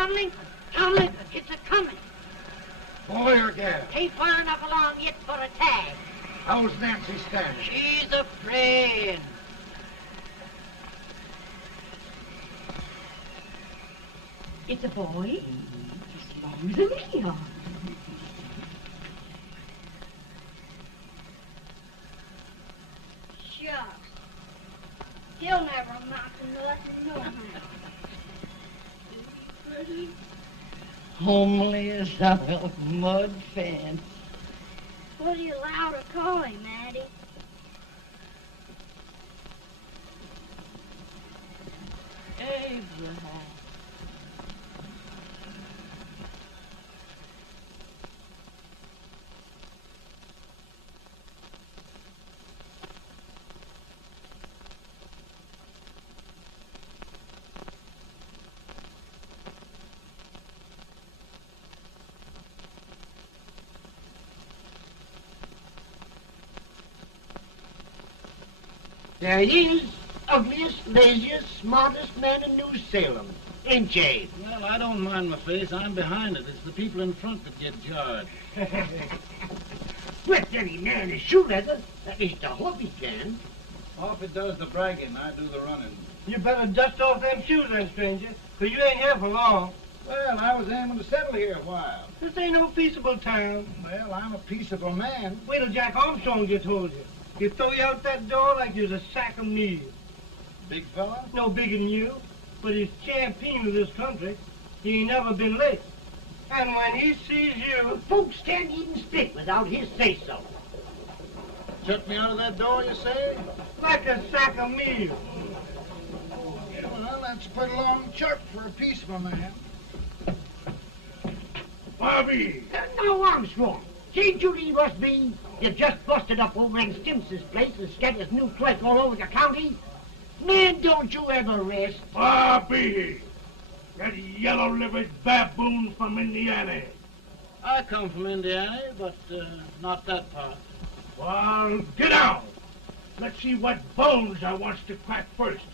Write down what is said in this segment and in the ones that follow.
Tom Lincoln. Tom Lincoln, it's a-coming. Boy or gal? Ain't far enough along yet for a tag. How's Nancy standing? She's a-praying. It's a boy. As long as a neon. Shucks. He'll never amount to nothing, no how. Pretty. Homely as a mud fence. What are you allowed to call him, Addie? Abraham. There he is, ugliest, laziest, smartest man in New Salem, ain't ye? Well, I don't mind my face. I'm behind it. It's the people in front that get jarred. Let any man is shoe leather, at least I hope he can. Off it does the bragging, I do the running. You better dust off them shoes then, stranger, 'cause you ain't here for long. Well, I was aiming to settle here a while. This ain't no peaceable town. Well, I'm a peaceable man. Wait till Jack Armstrong gets hold of you. He'll throw you out that door like you're a sack of meal. Big fella? No bigger than you, but he's champion of this country. He ain't never been late. And when he sees you... Folks can't even speak without his say-so. Shut me out of that door, you say? Like a sack of meal. Well, that's a pretty long chirp for a peaceable man. Bobby! Now, Armstrong, can't you leave us be? You've just busted up over in Stimpson's place and scattered new clerk all over the county. Man, don't you ever rest. Bobby! That yellow-livered baboon from Indiana. I come from Indiana, but not that part. Well, get out. Let's see what bones I wants to crack first.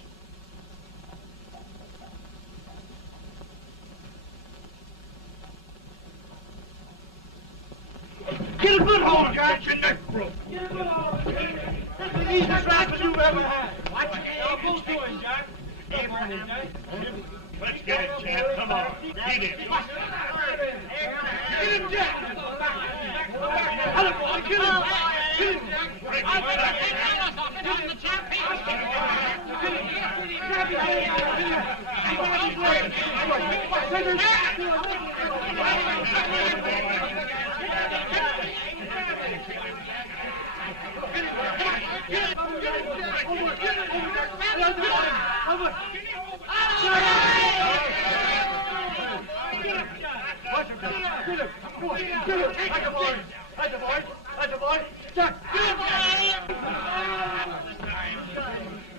Get a good hold, Jack. Get your neck broke. Get a good hold. That's the easiest rifle you've ever had. Watch it. Now, both doing, Jack. Abraham, Jack. Let's get it, Chad. Come on. Get it. Get him, Jack. Hello, boy. Get him. Get him.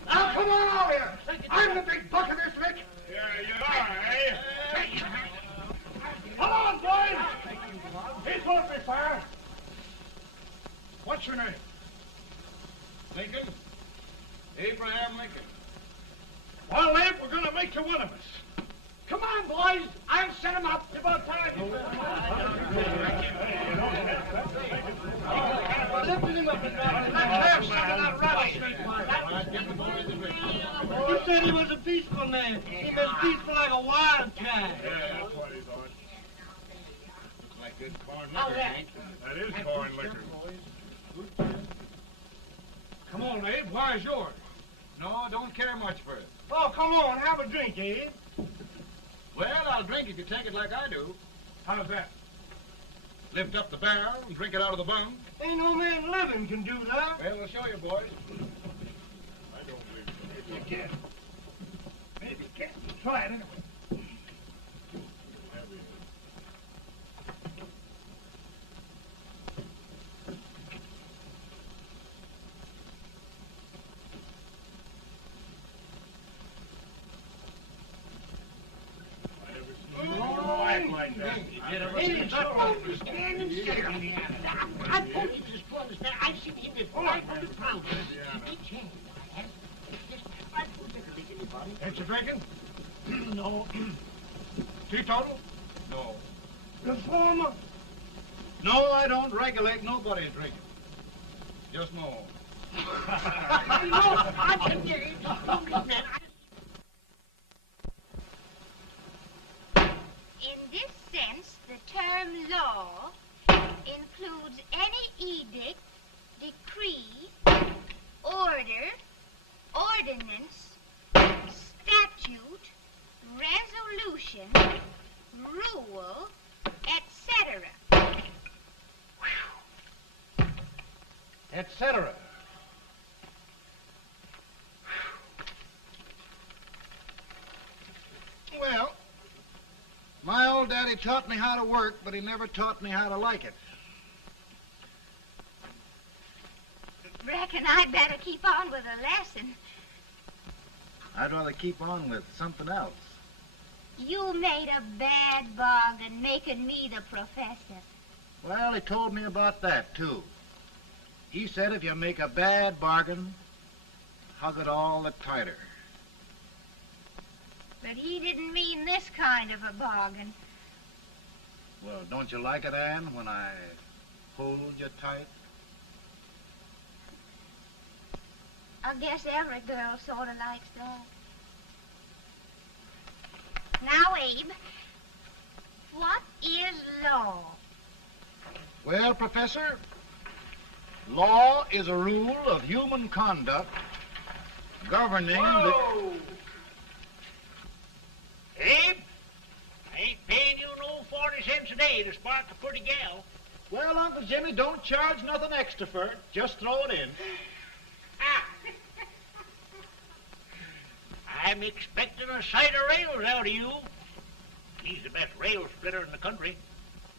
Now, come on over here. I'm the big buck of this lick. Yeah, you are, eh? Come on, boys. He's going to be fire. What's your name? Lincoln? Abraham Lincoln. Well, Abe, we're going to make you one of us. Come on, boys. I'll set him up. It's about time. Lifted him up and down. Let's have some of that rattlesnake. You said he was a peaceful man. He was peaceful like a wildcat. Yeah, that's what he thought. Looks like good corn How's liquor, that? Hank. That is corn liquor. Come on, Abe. Where's yours? No, don't care much for it. Oh, come on. Have a drink, Abe. Well, I'll drink if you take it like I do. How's that? Lift up the barrel and drink it out of the bung. Ain't no man living can do that. Well, we'll show you, boys. I don't believe it. Maybe you can. Maybe you can. Try it anyway. Like that. Stand and stare on the other. I told you this boy was there. I've seen him before. I'm from the crowd. Big chance. I put liquor like anybody. Ain't you drinking? No. Teetotal? No. Reformer? No, I don't regulate nobody's drinking. Just my own. No, I can get it. Man, In this sense, the term law includes any edict, decree, order, ordinance, statute, resolution, rule, etc. Etc. Well, my old daddy taught me how to work, but he never taught me how to like it. Reckon I'd better keep on with the lesson. I'd rather keep on with something else. You made a bad bargain making me the professor. Well, he told me about that, too. He said if you make a bad bargain, hug it all the tighter. But he didn't mean this kind of a bargain. Well, don't you like it, Anne, when I hold you tight? I guess every girl sort of likes that. Now, Abe, what is law? Well, Professor, law is a rule of human conduct governing Whoa! Abe, I ain't paying you no 40 cents a day to spark a pretty gal. Well, Uncle Jimmy, don't charge nothing extra for it. Just throw it in. I'm expecting a sight of rails out of you. He's the best rail splitter in the country.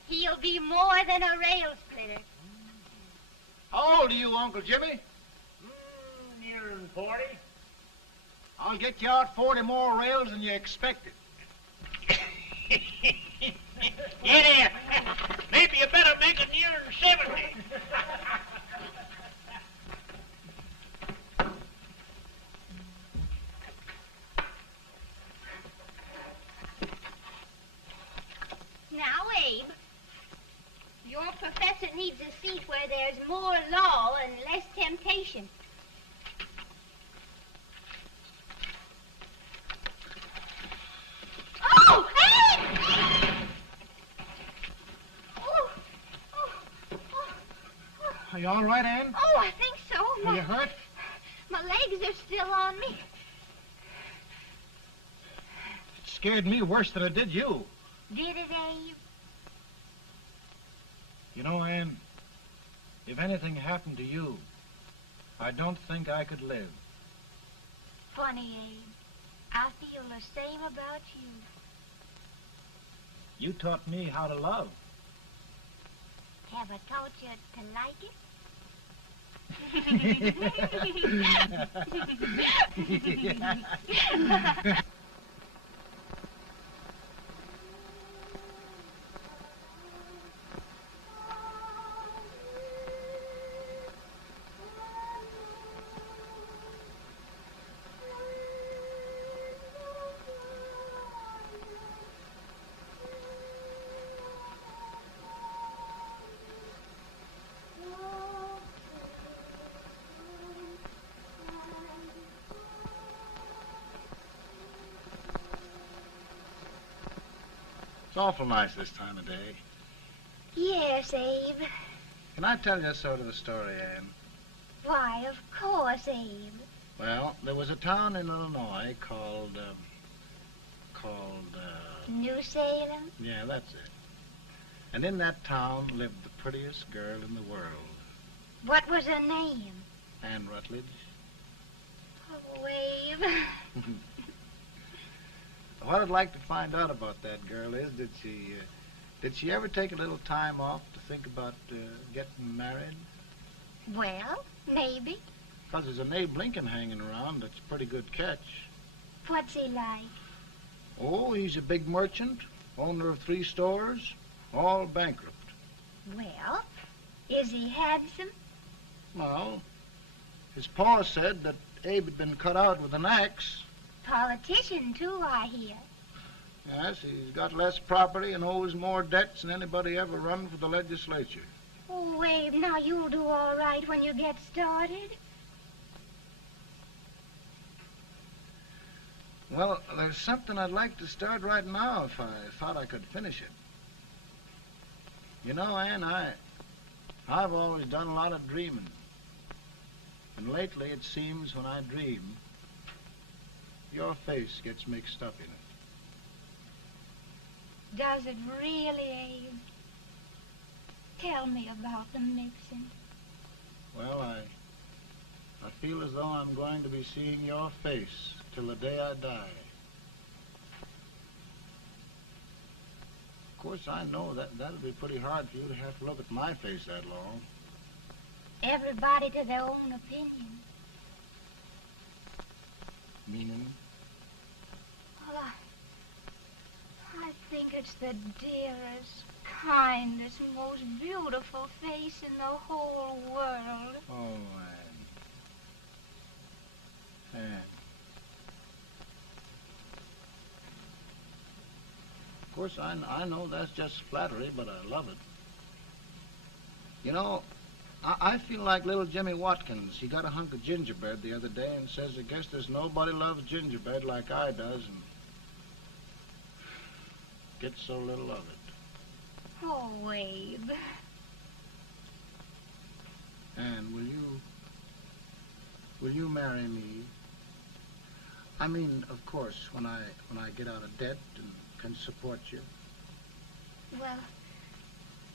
He'll be more than a rail splitter. How old are you, Uncle Jimmy? Nearing 40. I'll get you out 40 more rails than you expected. Get here. Maybe you better make it nearing 70. Now, Abe, your professor needs a seat where there's more law and less temptation. Oh, Abe! Oh, oh, oh, oh. Are you all right, Anne? Oh, I think so. Are you hurt? My legs are still on me. It scared me worse than it did you. Did it, Abe? You know, Anne, if anything happened to you, I don't think I could live. Funny, Abe. I feel the same about you. You taught me how to love. Have I taught you to like it? It's awful nice this time of day. Yes, Abe. Can I tell you sort of a story, Anne? Why, of course, Abe. Well, there was a town in Illinois called, New Salem? yeah, that's it. And in that town lived the prettiest girl in the world, What was her name? Anne Rutledge. Oh, Abe. What I'd like to find out about that girl is, did she ever take a little time off to think about getting married? Well, maybe. Because there's an Abe Lincoln hanging around that's a pretty good catch. What's he like? Oh, he's a big merchant, owner of 3 stores, all bankrupt. Well, is he handsome? Well, his pa said that Abe had been cut out with an axe. Politician, too, I hear. Yes, he's got less property and owes more debts than anybody ever run for the legislature. Oh, Abe, now you'll do all right when you get started. Well, there's something I'd like to start right now if I thought I could finish it. You know, Ann, I've always done a lot of dreaming. And lately it seems when I dream, your face gets mixed up in it. Does it really, Abe? Tell me about the mixing. Well, I feel as though I'm going to be seeing your face till the day I die. Of course, I know that'll be pretty hard for you to have to look at my face that long. Everybody to their own opinion. Meaning? Well, I think it's the dearest, kindest, most beautiful face in the whole world. Oh, Ann. Ann. Of course, I know that's just flattery, but I love it. You know, I feel like little Jimmy Watkins. He got a hunk of gingerbread the other day and says, I guess there's nobody loves gingerbread like I does, and gets so little of it. Oh, Abe. Ann, will you marry me? I mean, of course, when I get out of debt and can support you. Well,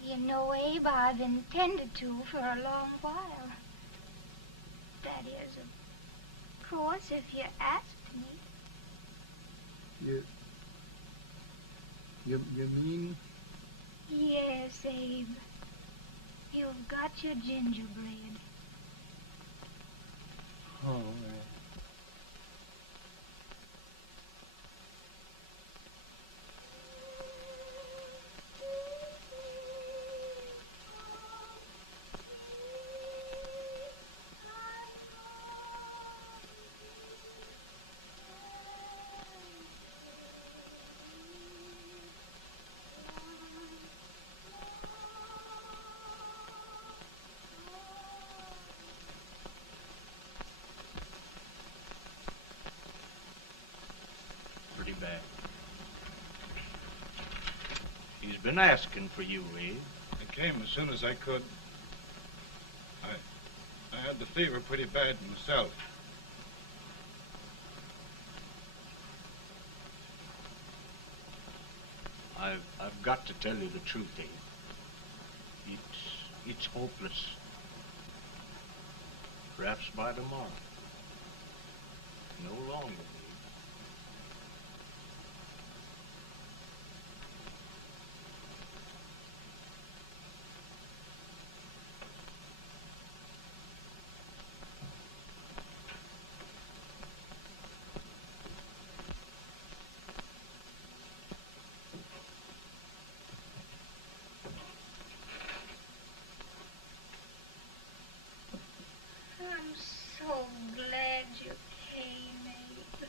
you know, Abe, I've intended to for a long while. That is, of course, if you asked me. You mean? Yes, Abe. You've got your gingerbread. Oh, Pretty bad. He's been asking for you, Abe. I came as soon as I could. I had the fever pretty bad myself. I've got to tell you the truth, Abe. It's hopeless. Perhaps by tomorrow. No longer. I'm so glad you came, Abe.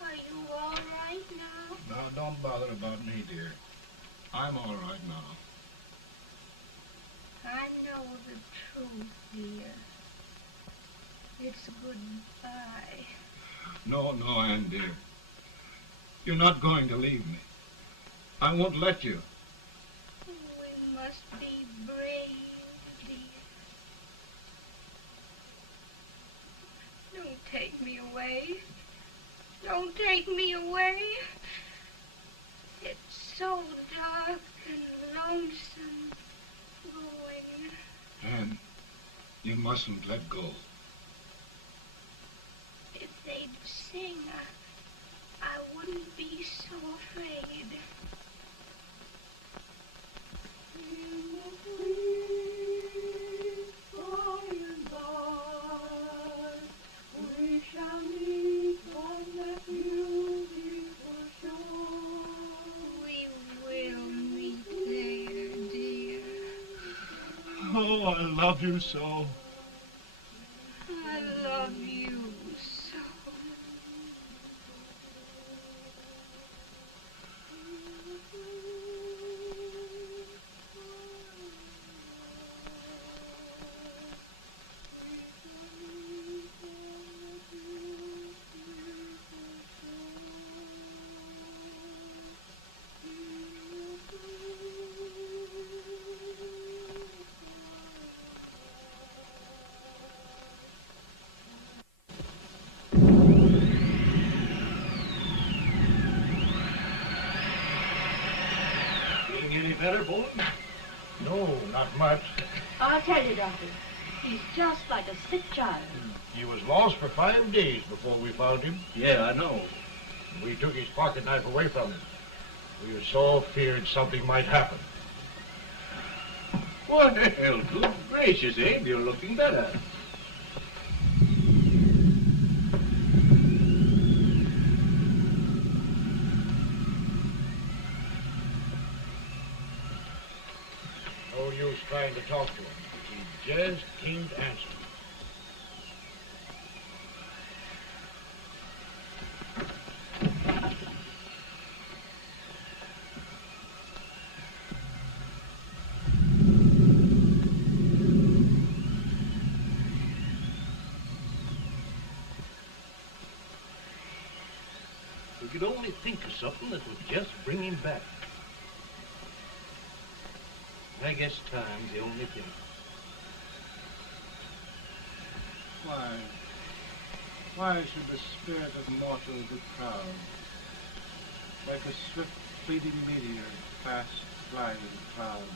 Are you all right now? Now, don't bother about me, dear. I'm all right now. I know the truth, dear. It's goodbye. No, Ann, dear. You're not going to leave me. I won't let you. We must be brave, dear. Don't take me away. Don't take me away. It's so dark and lonesome going. Ann, you mustn't let go. If they'd sing, I wouldn't be so afraid. Oh, I love you so. I love you so. better, Bowen? No, not much. I'll tell you, Doctor. He's just like a sick child. He was lost for 5 days before we found him. Yeah, I know. We took his pocket knife away from him. We were so feared something might happen. Well, good gracious, Abe, you're looking better. No use trying to talk to him. He just can't answer. We could only think of something that would just bring him back. I guess time's the only thing. Why should the spirit of mortal be proud? Like a swift fleeting meteor, fast flying in the cloud.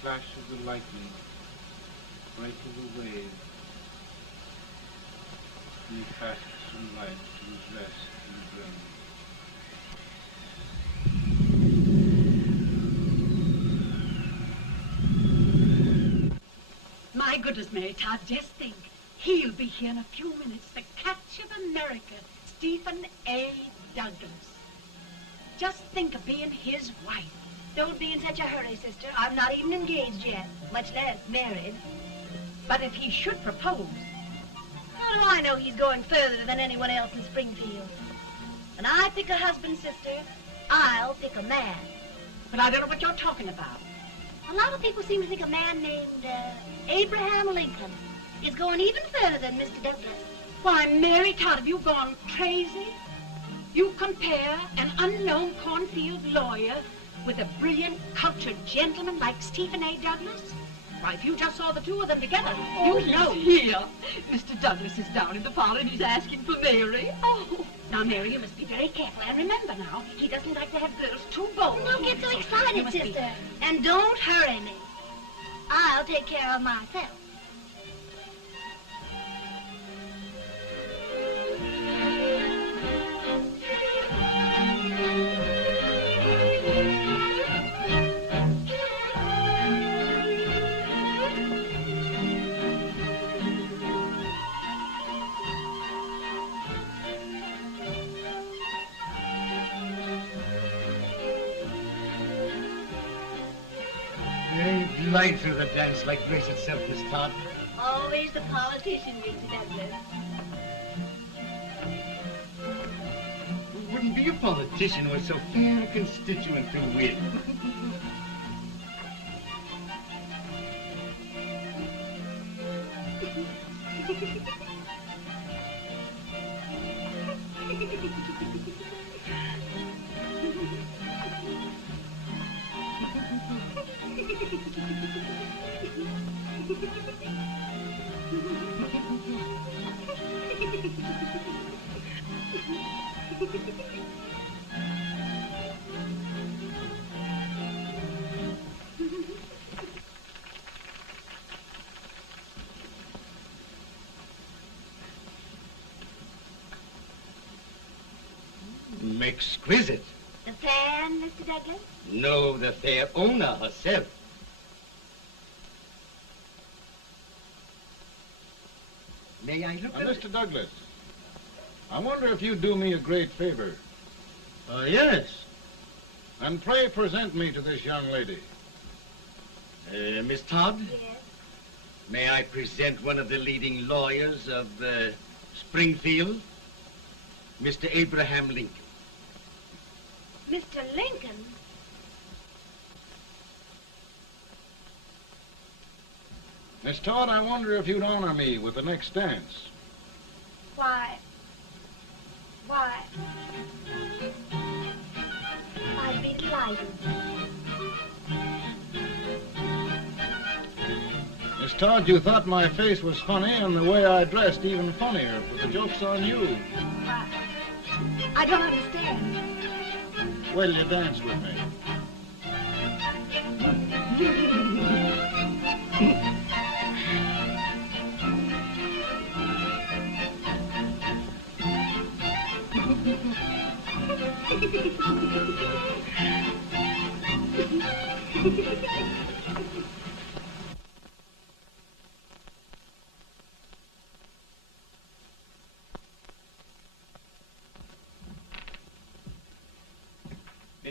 Flash of the lightning, break of the wave. He passes from life to his rest in the grave. My goodness, Mary Todd, just think. He'll be here in a few minutes. The catch of America, Stephen A. Douglas. Just think of being his wife. Don't be in such a hurry, sister. I'm not even engaged yet, much less married. But if he should propose... How do I know he's going further than anyone else in Springfield? When I pick a husband, sister, I'll pick a man. But I don't know what you're talking about. A lot of people seem to think a man named Abraham Lincoln is going even further than Mr. Douglas. Why, Mary Todd, have you gone crazy? You compare an unknown cornfield lawyer with a brilliant, cultured gentleman like Stephen A. Douglas? Why, if you just saw the two of them together, you'd know. Here. Mr. Douglas is down in the parlor and he's asking for Mary. Oh, now, Mary, you must be very careful. And remember now, he doesn't like to have girls too bold. Don't get so You excited, must be- sister. And don't hurry me. I'll take care of myself. Glide through the dance like grace itself, Miss Todd. Always the politician, Mr. Douglas. We wouldn't be a politician with so fair a constituent to win. Exquisite. The fan, Mr. Douglas? No, the fair owner herself. May I look at it? Mr. Douglas, I wonder if you'd do me a great favor. Yes. And pray present me to this young lady. Miss Todd? Yes. May I present one of the leading lawyers of Springfield, Mr. Abraham Lincoln. Mr. Lincoln? Miss Todd, I wonder if you'd honor me with the next dance. Why, I'd be delighted. Miss Todd, you thought my face was funny and the way I dressed even funnier, but the joke's on you. I don't understand. Wait till you dance with me. Did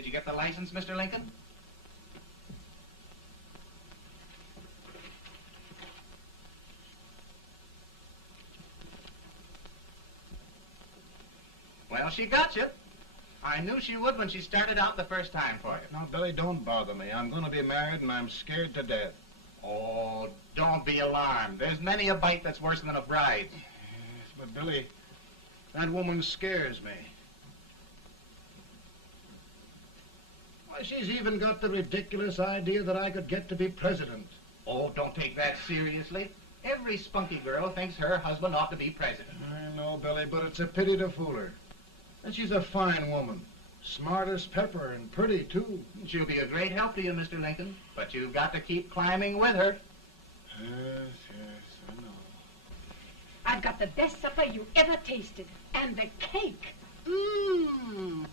you get the license, Mr. Lincoln? Well, she got you. I knew she would when she started out the first time for you. Now, Billy, don't bother me. I'm going to be married, and I'm scared to death. Oh, don't be alarmed. There's many a bite that's worse than a bride. Yes, but, Billy, that woman scares me. Why, she's even got the ridiculous idea that I could get to be president. Oh, don't take that seriously. Every spunky girl thinks her husband ought to be president. I know, Billy, but it's a pity to fool her. And she's a fine woman. Smart as pepper and pretty, too. She'll be a great help to you, Mr. Lincoln, but you've got to keep climbing with her. Yes, yes, I know. I've got the best supper you ever tasted. And the cake. Mmm.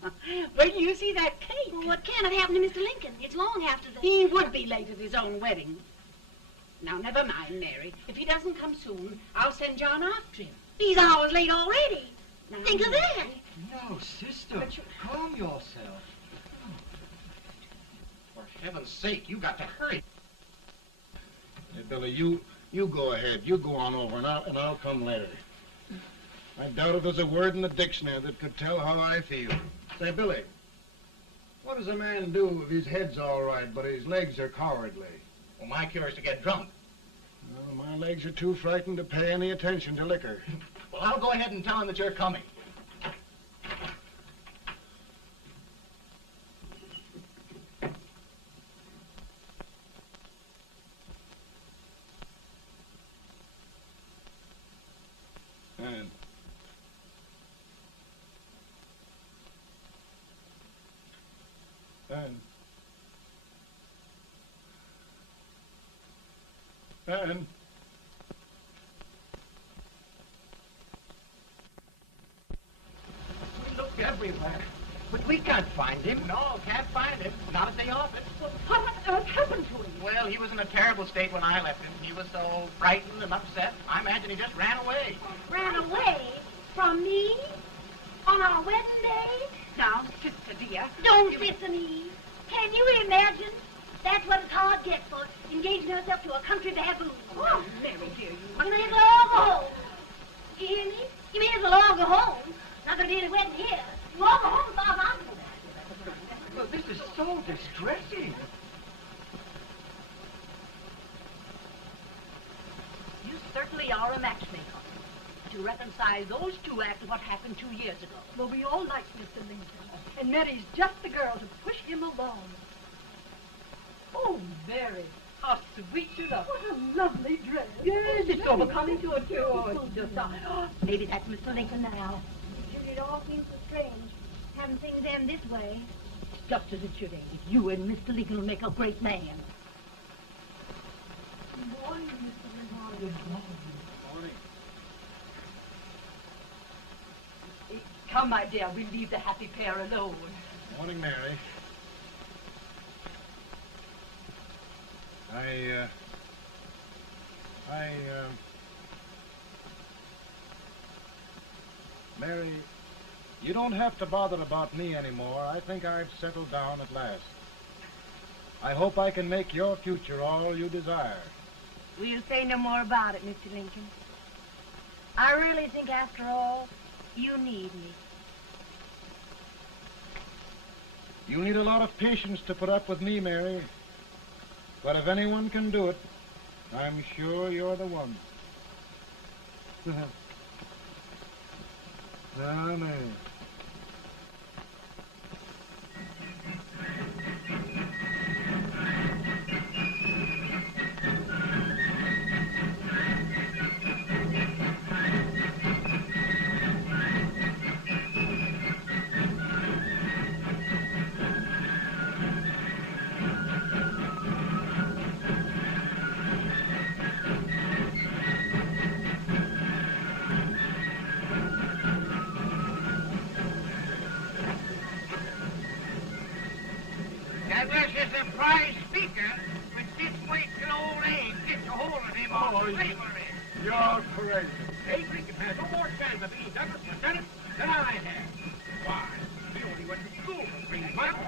Wait till you see that cake. Well, what can have happened to Mr. Lincoln? It's long after the... He would be late at his own wedding. Now, never mind, Mary. If he doesn't come soon, I'll send John after him. He's hours late already. Now, Think of that. No, sister. But you... Calm yourself. For heaven's sake, you got to hurry. Hey, Billy, you go ahead. You go on over, and I'll come later. I doubt if there's a word in the dictionary that could tell how I feel. Say, Billy, what does a man do if his head's all right, but his legs are cowardly? Well, my cure is to get drunk. Well, my legs are too frightened to pay any attention to liquor. Well, I'll go ahead and tell him that you're coming. And We looked everywhere, but we can't find him. No, can't find him. Not at the office. Well, what on earth happened to him? Well, he was in a terrible state when I left him. He was so frightened and upset. I imagine he just ran away. Ran away from me on our wedding day? Now, sister dear. Don't sister me. Can you imagine? That's what it's hard gets for engaging herself to a country baboon. Oh, Mary dear, you... You may as well all go home. You hear me? You may as well all go home. Not gonna be any wedding here. You all go home as far as I'm concerned. Well, this is so distressing. You certainly are a matchmaker. To reconcile those two after what happened 2 years ago. Well, we all like Mr. Lincoln. And Mary's just the girl to push him along. Oh, Mary, how sweet you look. What a lovely dress. Yes, it's overcoming to it, too. Oh, it's just... maybe that's Mr. Lincoln now. Judy, it all seems so strange. Having things end this way. Just as it should end. You and Mr. Lincoln will make a great man. Good morning, Mr. Lincoln. Good morning. Come, my dear, we'll leave the happy pair alone. Morning, Mary. Mary, you don't have to bother about me anymore. I think I've settled down at last. I hope I can make your future all you desire. We'll say no more about it, Mr. Lincoln. I really think, after all, you need me. You need a lot of patience to put up with me, Mary. But if anyone can do it, I'm sure you're the one. Amen. That was just a prize speaker which this wait till old age gets a hold of him on slavery. You're crazy. Abe Lincoln has no more chance of being Douglas Lieutenant than I have. Why? He only went to school for 3 months.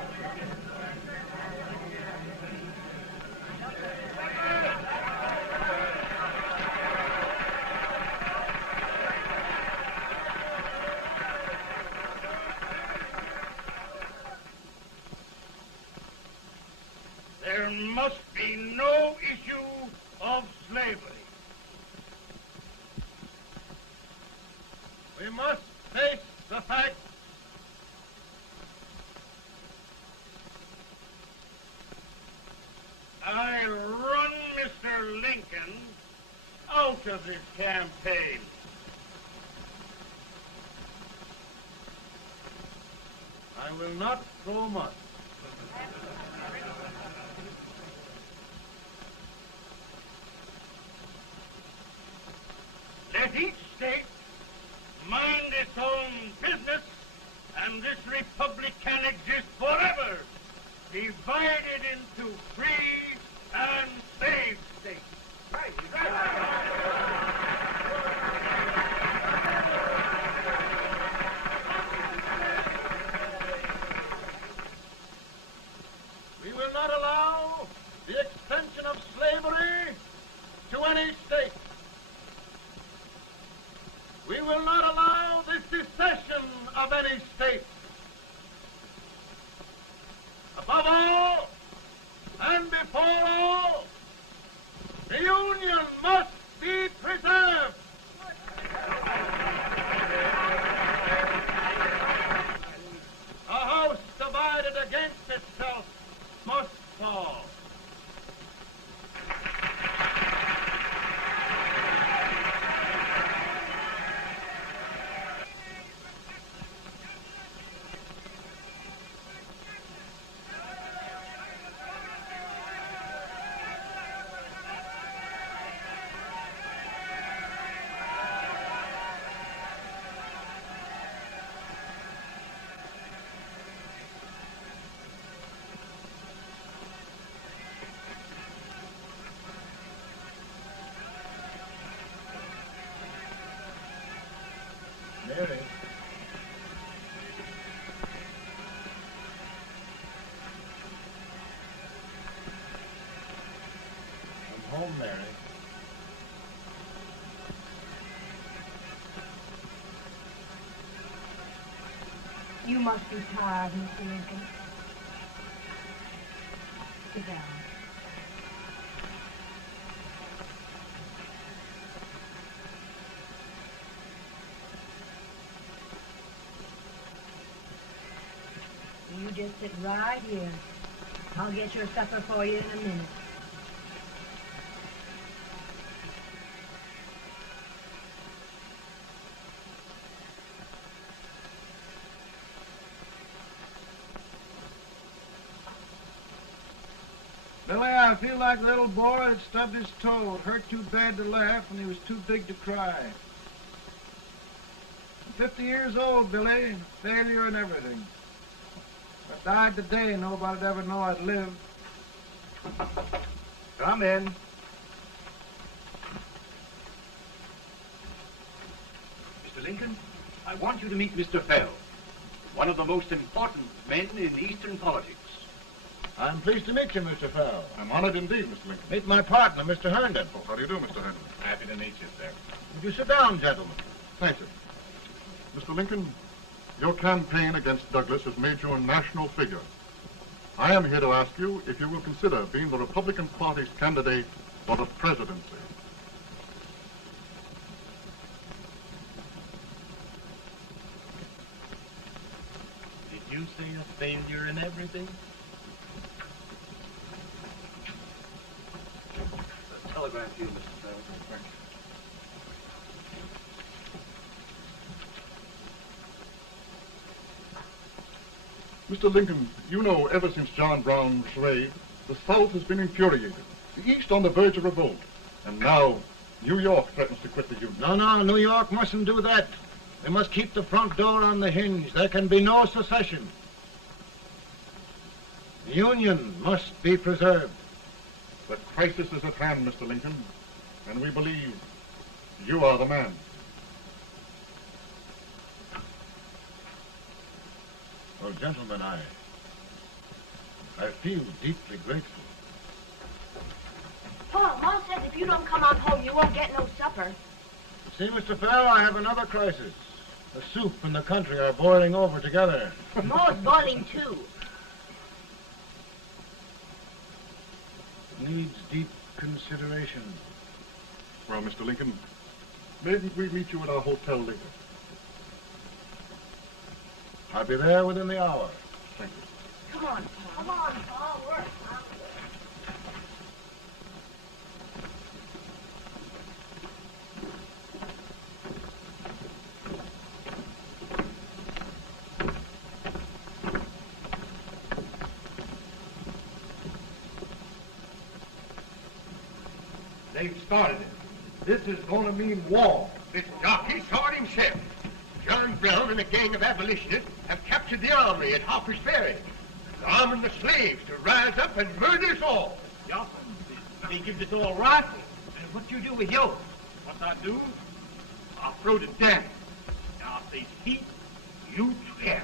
There must be no issue of slavery. We must face the fact I run Mr. Lincoln out of this campaign. I will not throw much. Let each state mind its own business, and this republic can exist forever, divided into free and slave states. Right. We will not allow the extension of slavery to any state. We will not allow the secession of any state. Above all, and before all, the Union must be preserved. A house divided against itself must fall. Mary. I'm home, Mary. You must be tired, Mr. Lincoln. Sit down. You just sit right here. I'll get your supper for you in a minute. Billy, I feel like a little boy that stubbed his toe. It hurt too bad to laugh and he was too big to cry. I'm 50 years old, Billy. Failure and everything. If I died today, nobody'd ever know I'd lived. Come in. Mr. Lincoln, I want you to meet Mr. Fell, one of the most important men in Eastern politics. I'm pleased to meet you, Mr. Fell. I'm honored indeed, Mr. Lincoln. Meet my partner, Mr. Herndon. Oh, how do you do, Mr. Henry? Happy to meet you, sir. Would you sit down, gentlemen? Thank you. Mr. Lincoln, your campaign against Douglas has made you a national figure. I am here to ask you if you will consider being the Republican Party's candidate for the presidency. Did you say a failure in everything? A telegram to you, Mr. Fell. Thank you. Mr. Lincoln, you know ever since John Brown's raid, the South has been infuriated, the East on the verge of revolt, and now New York threatens to quit the Union. No, New York mustn't do that. They must keep the front door on the hinge. There can be no secession. The Union must be preserved. The crisis is at hand, Mr. Lincoln, and we believe you are the man. Well, gentlemen, I feel deeply grateful. Paul, Ma says if you don't come on home, you won't get no supper. See, Mr. Farrell, I have another crisis. The soup and the country are boiling over together. Ma's boiling too. Needs deep consideration. Well, Mr. Lincoln, maybe we meet you at our Hotel Lincoln. I'll be there within the hour. Thank you. Come on, Paul. Come on, Paul. Work. They've started it. This is going to mean war. This jockey saw it himself. John Brown and a gang of abolitionists have captured the armory at Harper's Ferry. They're arming the slaves to rise up and murder us all. Yeah, they give us all rifles. And what you do with yours? What I do? I'll throw it down. Now, if they speak, you swear.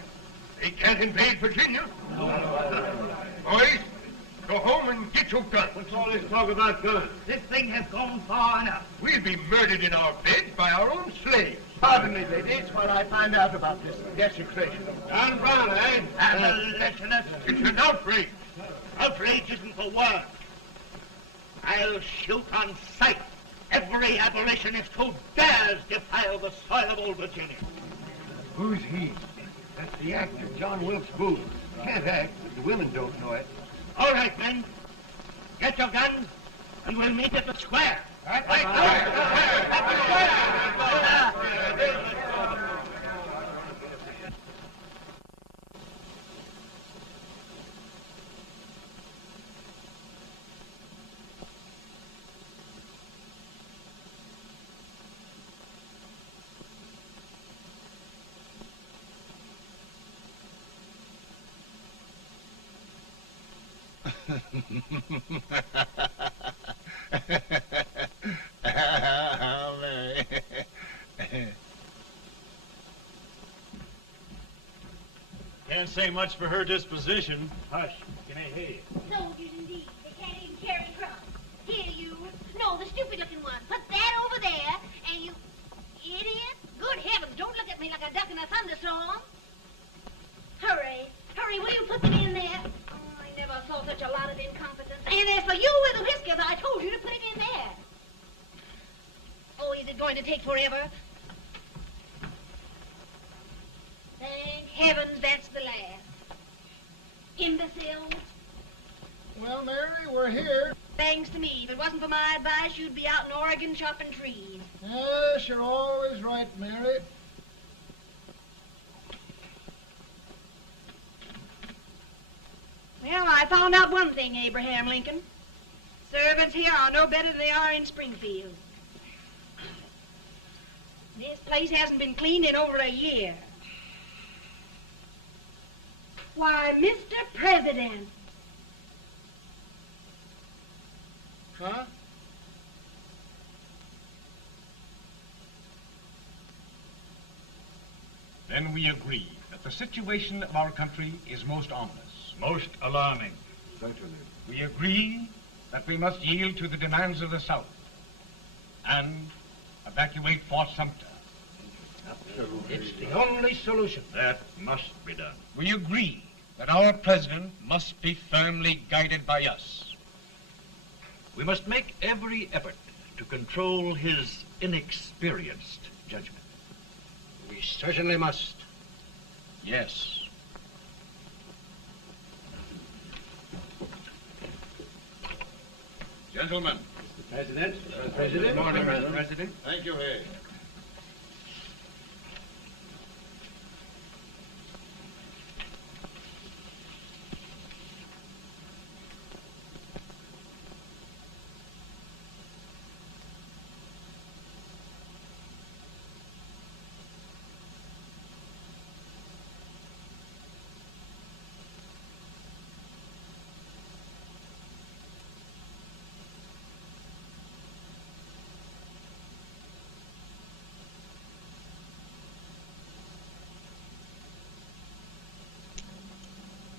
They can't invade Virginia. Boys, go home and get your guns. What's all this talk about guns? This thing has gone far enough. We'll be murdered in our beds by our own slaves. Pardon me, ladies, while I find out about this desecration. John Brown, eh? Abolitionist. It's an outrage. Outrage isn't the word. I'll shoot on sight every abolitionist who dares defile the soil of old Virginia. Who's he? That's the actor, John Wilkes Booth. Can't act, but the women don't know it. All right, men. Get your guns, and we'll meet at the square. At the Can't say much for her disposition. Hush, can I hear you? Soldiers indeed. They can't even carry crumbs. Here, you. No, the stupid-looking one. Put that over there, and you... Idiot. Good heavens, don't look at me like a duck in a thunderstorm. Hurry. Hurry, will you put them in there? Oh, I never saw such a lot of incompetence. And as for you with the whiskers, I told you to put it in there. Oh, is it going to take forever? Thank heavens that's the last. Imbeciles. Well, Mary, we're here. Thanks to me. If it wasn't for my advice, you'd be out in Oregon chopping trees. Yes, you're always right, Mary. Well, I found out one thing, Abraham Lincoln. Servants here are no better than they are in Springfield. This place hasn't been cleaned in over a year. Why, Mr. President. Huh? Then we agree that the situation of our country is most ominous. Most alarming. Certainly. We agree that we must yield to the demands of the South and evacuate Fort Sumter. Absolutely. It's the only solution. That must be done. We agree that our president must be firmly guided by us. We must make every effort to control his inexperienced judgment. We certainly must. Yes. Gentlemen. Mr. President. President. Good morning, Mr. President. Thank you, Hay.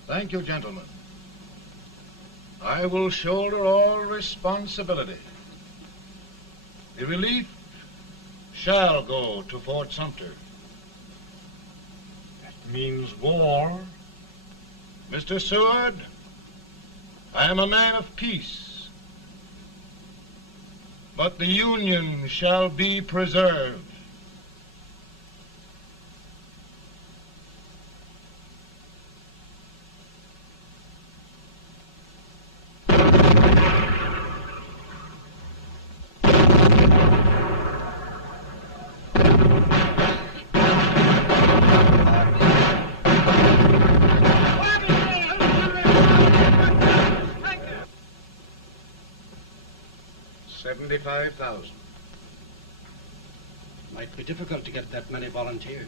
Thank you, gentlemen. I will shoulder all responsibility. The relief shall go to Fort Sumter. That means war. Mr. Seward, I am a man of peace, but the Union shall be preserved. $75,000. Might be difficult to get that many volunteers.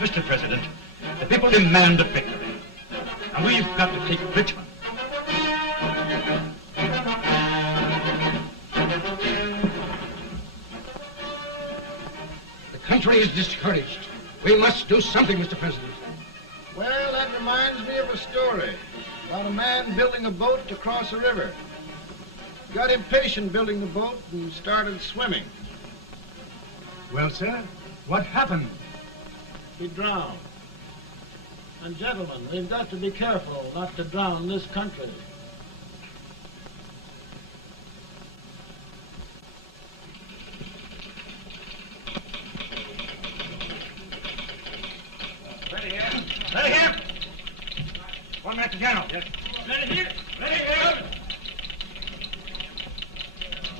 Mr. President, the people demand a victory, and we've got to take Richmond. The country is discouraged. We must do something, Mr. President. Well, that reminds me of a story about a man building a boat to cross a river. He got impatient building the boat and started swimming. Well, sir, what happened? He drowned. And gentlemen, we've got to be careful not to drown this country. Ready here. Ready here. 1 minute to general. Yes. Ready here. Ready here.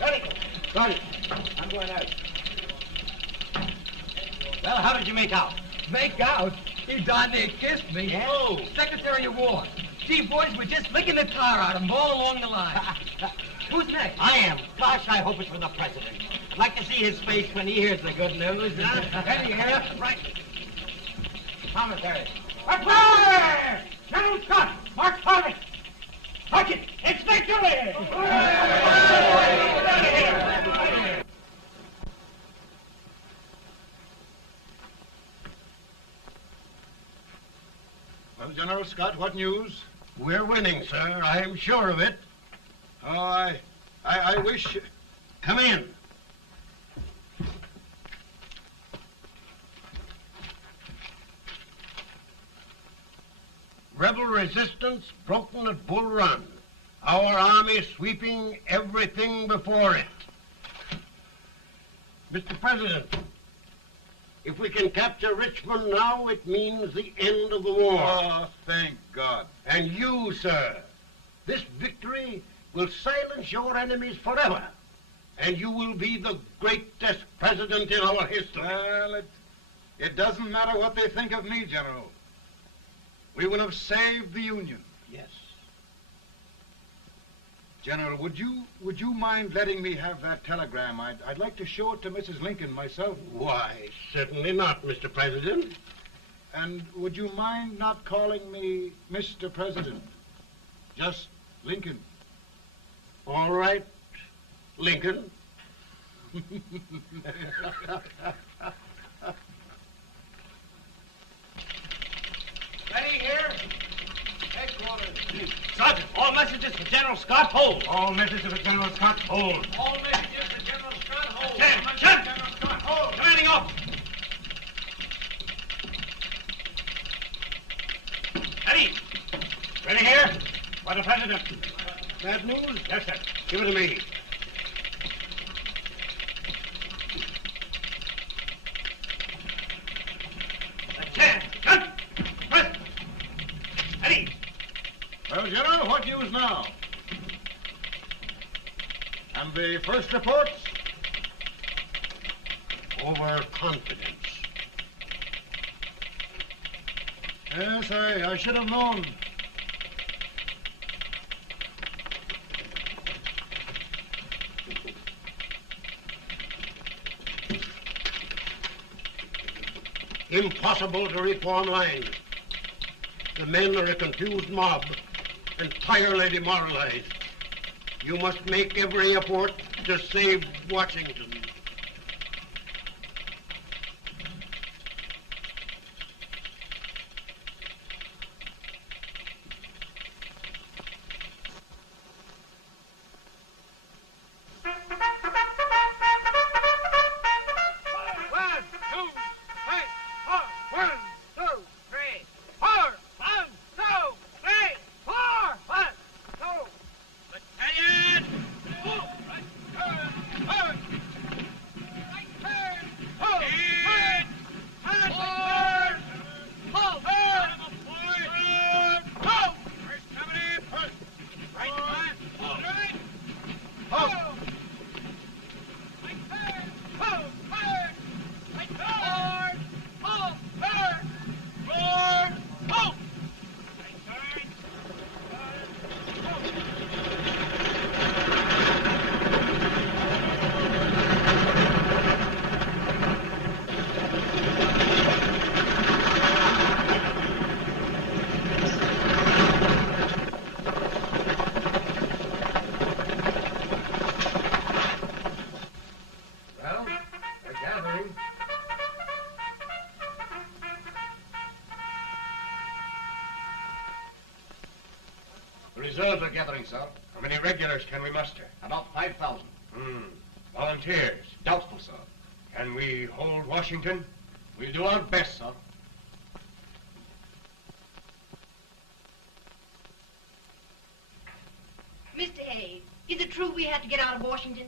Ready. Got it. I'm going out. Well, how did you make out? Make out? He darn near kissed me. Yeah? Oh, Secretary of War. Gee, boys, we're just licking the tar out of him all along the line. Who's next? I am. Gosh, I hope it's for the president. I'd like to see his face when he hears the good news. Ready here? Right. Commissary. Fire! General Scott! Mark Farley! Sergeant, it's victory! Well, General Scott, what news? We're winning, sir. I'm sure of it. Oh, I wish... Come in. Rebel resistance broken at Bull Run. Our army sweeping everything before it. Mr. President, if we can capture Richmond now, it means the end of the war. Oh, thank God. And you, sir, this victory will silence your enemies forever. And you will be the greatest president in our history. Well, it doesn't matter what they think of me, General. We will have saved the Union. Yes. General, would you mind letting me have that telegram? I'd like to show it to Mrs. Lincoln myself. Why, certainly not, Mr. President. And would you mind not calling me Mr. President? Just Lincoln. All right, Lincoln. Ready here? Headquarters. Sergeant, all messages for General Scott, hold. All messages for General Scott, hold. All messages for General Scott, hold. Stand. General Scott, hold. Commanding officer. Ready. Ready here? For the President. Bad news? Yes, sir. Give it to me. Well, General, what news now? And the first reports? Overconfidence. Yes, I should have known. Impossible to reform lines. The men are a confused mob, entirely demoralized. You must make every effort to save Washington. Reserves are gathering, sir. How many regulars can we muster? About 5,000. Volunteers? Doubtful, sir. Can we hold Washington? We'll do our best, sir. Mr. Hayes, is it true we have to get out of Washington?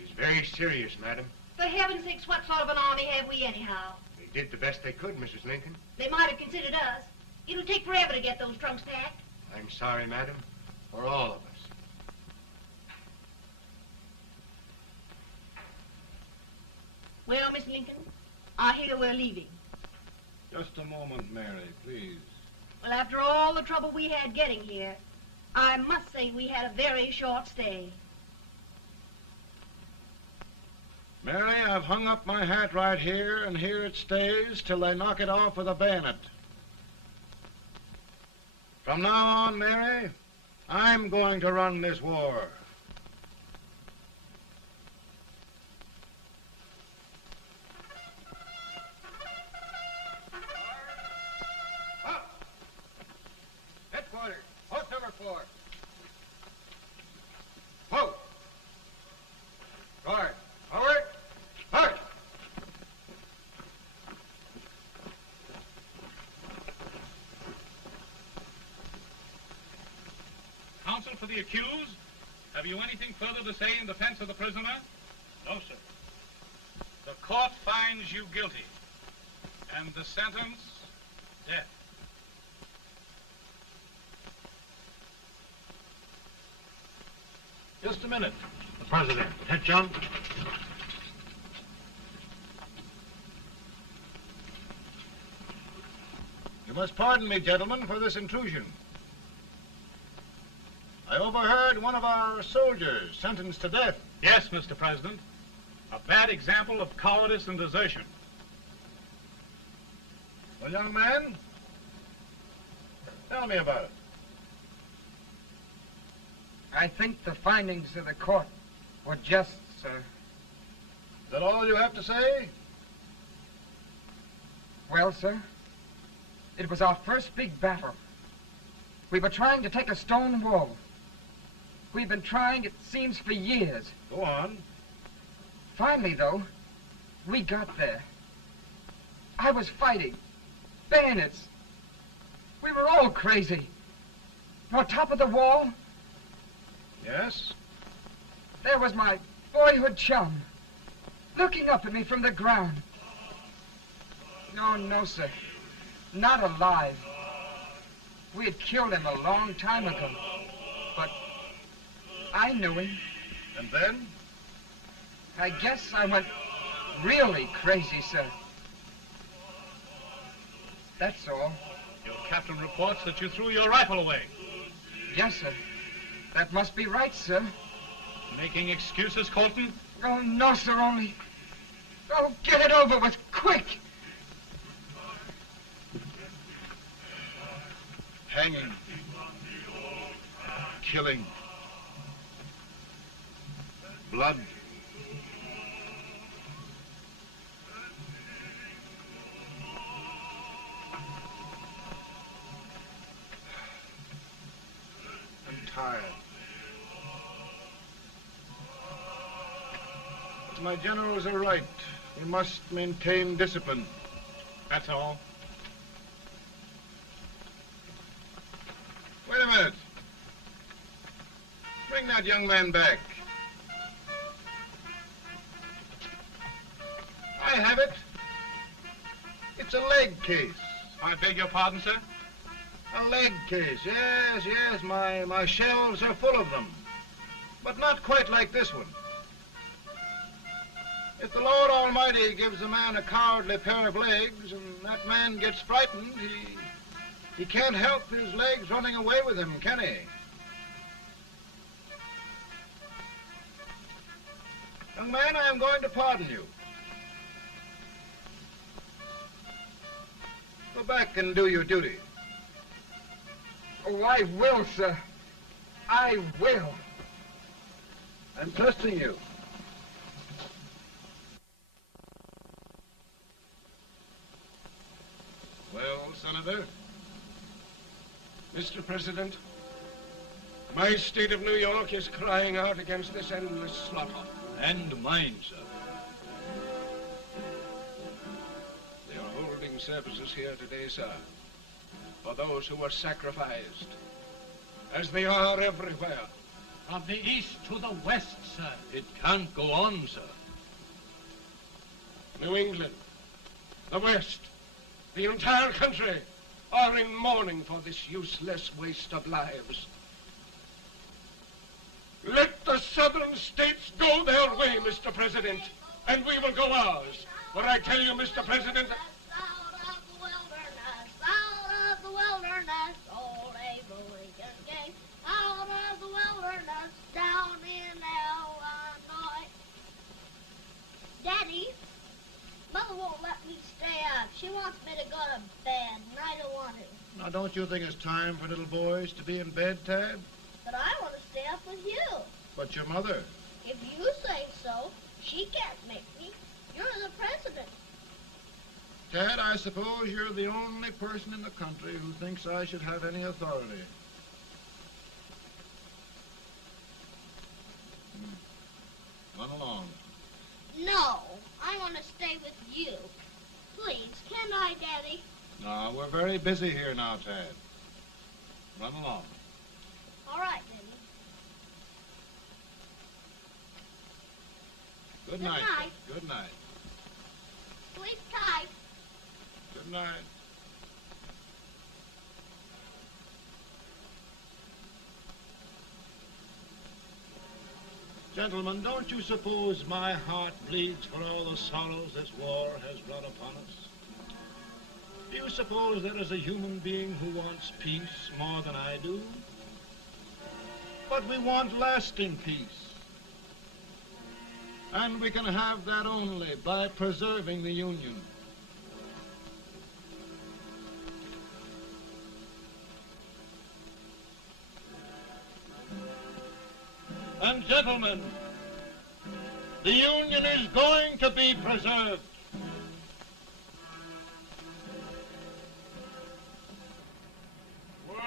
It's very serious, madam. For heaven's sakes, what sort of an army have we anyhow? They did the best they could, Mrs. Lincoln. They might have considered us. It'll take forever to get those trunks packed. I'm sorry, madam, for all of us. Well, Miss Lincoln, I hear we're leaving. Just a moment, Mary, please. Well, after all the trouble we had getting here, I must say we had a very short stay. Mary, I've hung up my hat right here, and here it stays till they knock it off with a bayonet. From now on, Mary, I'm going to run this war. Headquarters, post number 4. Whoa! Guard, forward, march! Counsel for the accused, have you anything further to say in defense of the prisoner? No, sir. The court finds you guilty, and the sentence, death. Just a minute. The President. Head, John. You must pardon me, gentlemen, for this intrusion. I overheard one of our soldiers sentenced to death. Yes, Mr. President. A bad example of cowardice and desertion. Well, young man, tell me about it. I think the findings of the court were just, sir. Is that all you have to say? Well, sir, it was our first big battle. We were trying to take a stone wall. We've been trying, it seems, for years. Go on. Finally, though, we got there. I was fighting. Bayonets. We were all crazy. On top of the wall, Yes? there was my boyhood chum, looking up at me from the ground. No, sir. Not alive. We had killed him a long time ago. But I knew him. And then? I guess I went really crazy, sir. That's all. Your captain reports that you threw your rifle away. Yes, sir. That must be right, sir. Making excuses, Colton? Oh, no, sir, only... Oh, get it over with, quick! Hanging. Killing. Blood. I'm tired. But my generals are right. We must maintain discipline. That's all. Wait a minute. Bring that young man back. I have it. It's a leg case. I beg your pardon, sir? A leg case, yes. My shelves are full of them. But not quite like this one. If the Lord Almighty gives a man a cowardly pair of legs and that man gets frightened, he can't help his legs running away with him, can he? Young man, I am going to pardon you. Go back and do your duty. Oh, I will, sir. I will. I'm trusting you. Well, Senator? Mr. President, my state of New York is crying out against this endless slaughter. And mine, sir. They are holding services here today, sir, for those who were sacrificed, as they are everywhere. From the east to the west, sir. It can't go on, sir. New England, the West, the entire country are in mourning for this useless waste of lives. Let the southern states go their way, Mr. President, and we will go ours. What I tell you, Mr. President? Out of the wilderness, old Abraham Lincoln came. Out of the wilderness, down in Illinois. Daddy, Mother won't let me stay up. She wants me to go to bed, and I don't want to. Now, don't you think it's time for little boys to be in bed, Tad? But I want to stay up with you. But your mother? If you say so, she can't make me. You're the president. Tad, I suppose you're the only person in the country who thinks I should have any authority. Run along. No, I want to stay with you. Please, can I, Daddy? No, we're very busy here now, Tad. Run along. All right, Daddy. Good Good night. night. Good night. Sleep tight. Good night. Gentlemen, don't you suppose my heart bleeds for all the sorrows this war has brought upon us? Do you suppose there is a human being who wants peace more than I do? But we want lasting peace. And we can have that only by preserving the Union. And gentlemen, the Union is going to be preserved.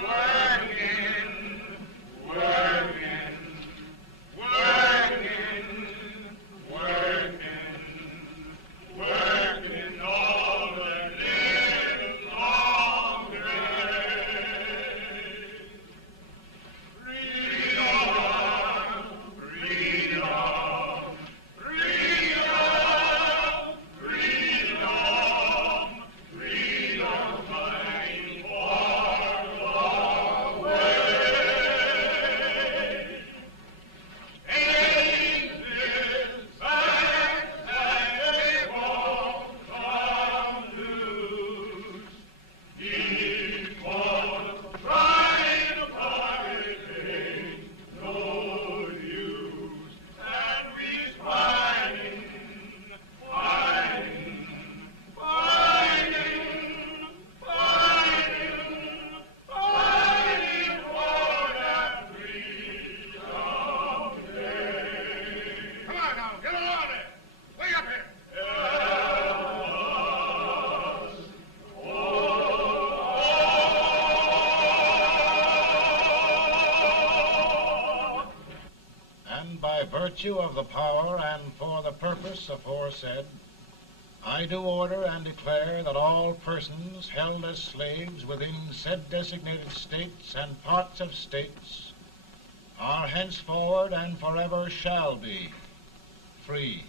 Working, working, working, working, working all the live long day. Freedom, freedom, freedom, freedom, freedom, fighting for the way. Ain't this fact that they won't come loose? People trying to fight ain't no use. And we's fighting, fighting, fighting, fighting, fighting for that freedom day. Come on now, get along there. Way up here. And by virtue of the power and for the purpose aforesaid, I do order and declare that all persons held as slaves within said designated states and parts of states are henceforward and forever shall be free.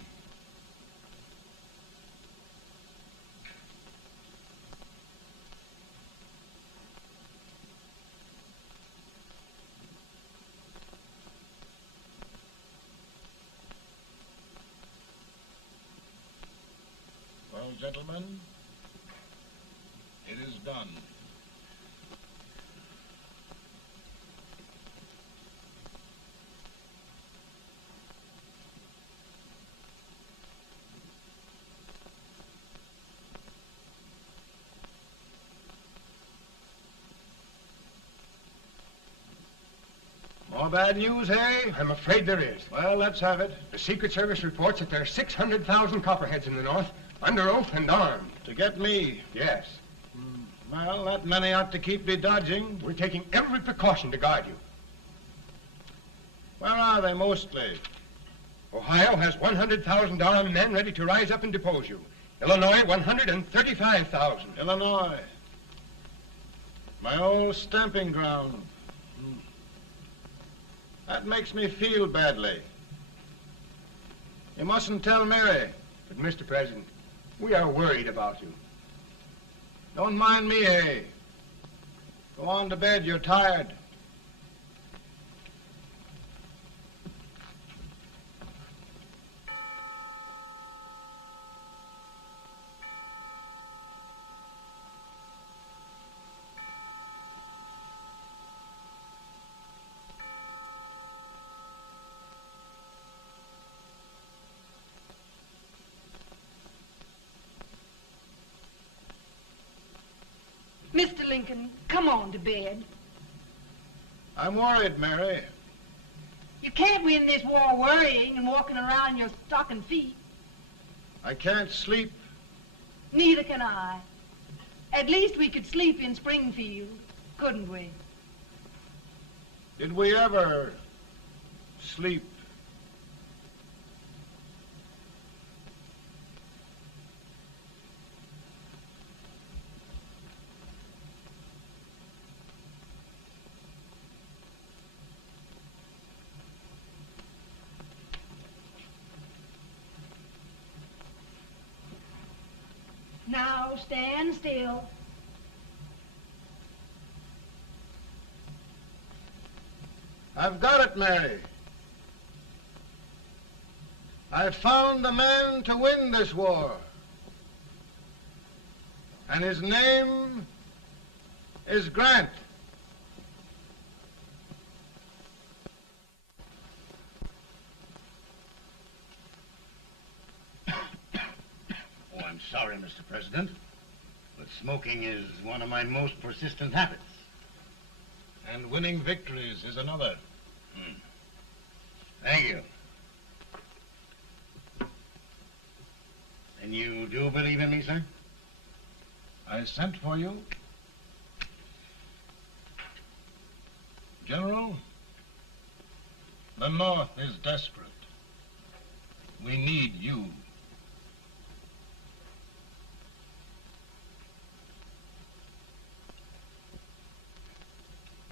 Well, gentlemen, it is done. More bad news, hey? I'm afraid there is. Well, let's have it. The Secret Service reports that there are 600,000 copperheads in the North, under oath and armed. To get me? Yes. Well, that many ought to keep me dodging. We're taking every precaution to guard you. Where are they mostly? Ohio has 100,000 armed men ready to rise up and depose you. Illinois, 135,000. Illinois. My old stamping ground. That makes me feel badly. You mustn't tell Mary. But, Mr. President, we are worried about you. Don't mind me, eh? Go on to bed, you're tired. Mr. Lincoln, come on to bed. I'm worried, Mary. You can't win this war worrying and walking around in your stocking feet. I can't sleep. Neither can I. At least we could sleep in Springfield, couldn't we? Did we ever sleep? Now stand still. I've got it, Mary. I've found the man to win this war. And his name is Grant. Oh, I'm sorry, Mr. President, but smoking is one of my most persistent habits. And winning victories is another. Thank you. And you do believe in me, sir? I sent for you. General, the North is desperate. We need you.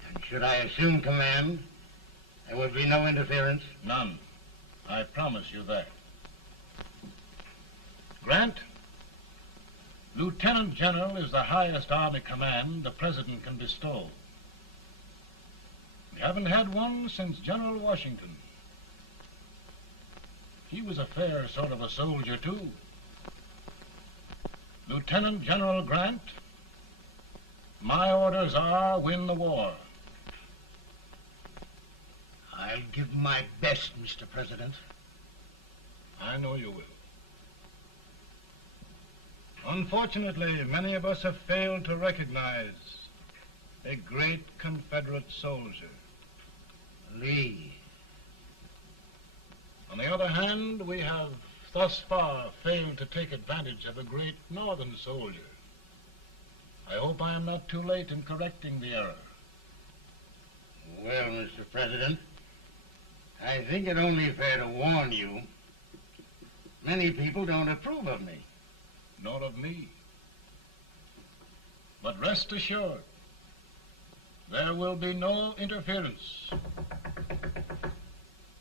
And should I assume command, there would be no interference? None. I promise you that. Grant, Lieutenant General is the highest army command the President can bestow. We haven't had one since General Washington. He was a fair sort of a soldier, too. Lieutenant General Grant, my orders are win the war. I'll give my best, Mr. President. I know you will. Unfortunately, many of us have failed to recognize a great Confederate soldier, Lee. On the other hand, we have thus far failed to take advantage of a great Northern soldier. I hope I am not too late in correcting the error. Well, Mr. President, I think it only fair to warn you, many people don't approve of me. Nor of me. But rest assured, there will be no interference,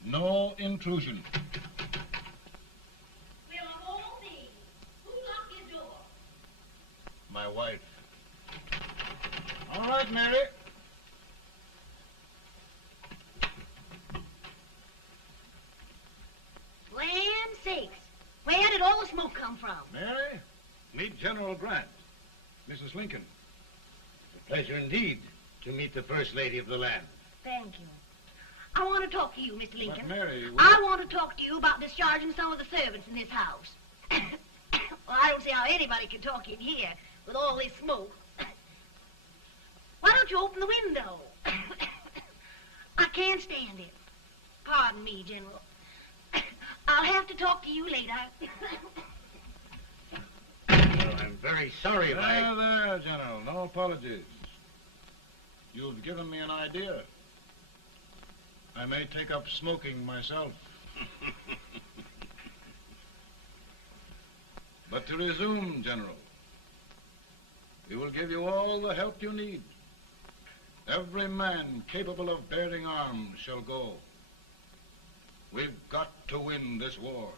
no intrusion. Well, of all things, who locked his door? My wife. All right, Mary. Land sakes, where did all the smoke come from? Mary, meet General Grant, Mrs. Lincoln. It's a pleasure indeed to meet the First Lady of the land. Thank you. I want to talk to you, Mr. Lincoln. But Mary, I want to talk to you about discharging some of the servants in this house. Well, I don't see how anybody can talk in here with all this smoke. Why don't you open the window? I can't stand it. Pardon me, General. I'll have to talk to you later. Well, I'm very sorry if There, there, General. No apologies. You've given me an idea. I may take up smoking myself. But to resume, General, we will give you all the help you need. Every man capable of bearing arms shall go. We've got to win this war.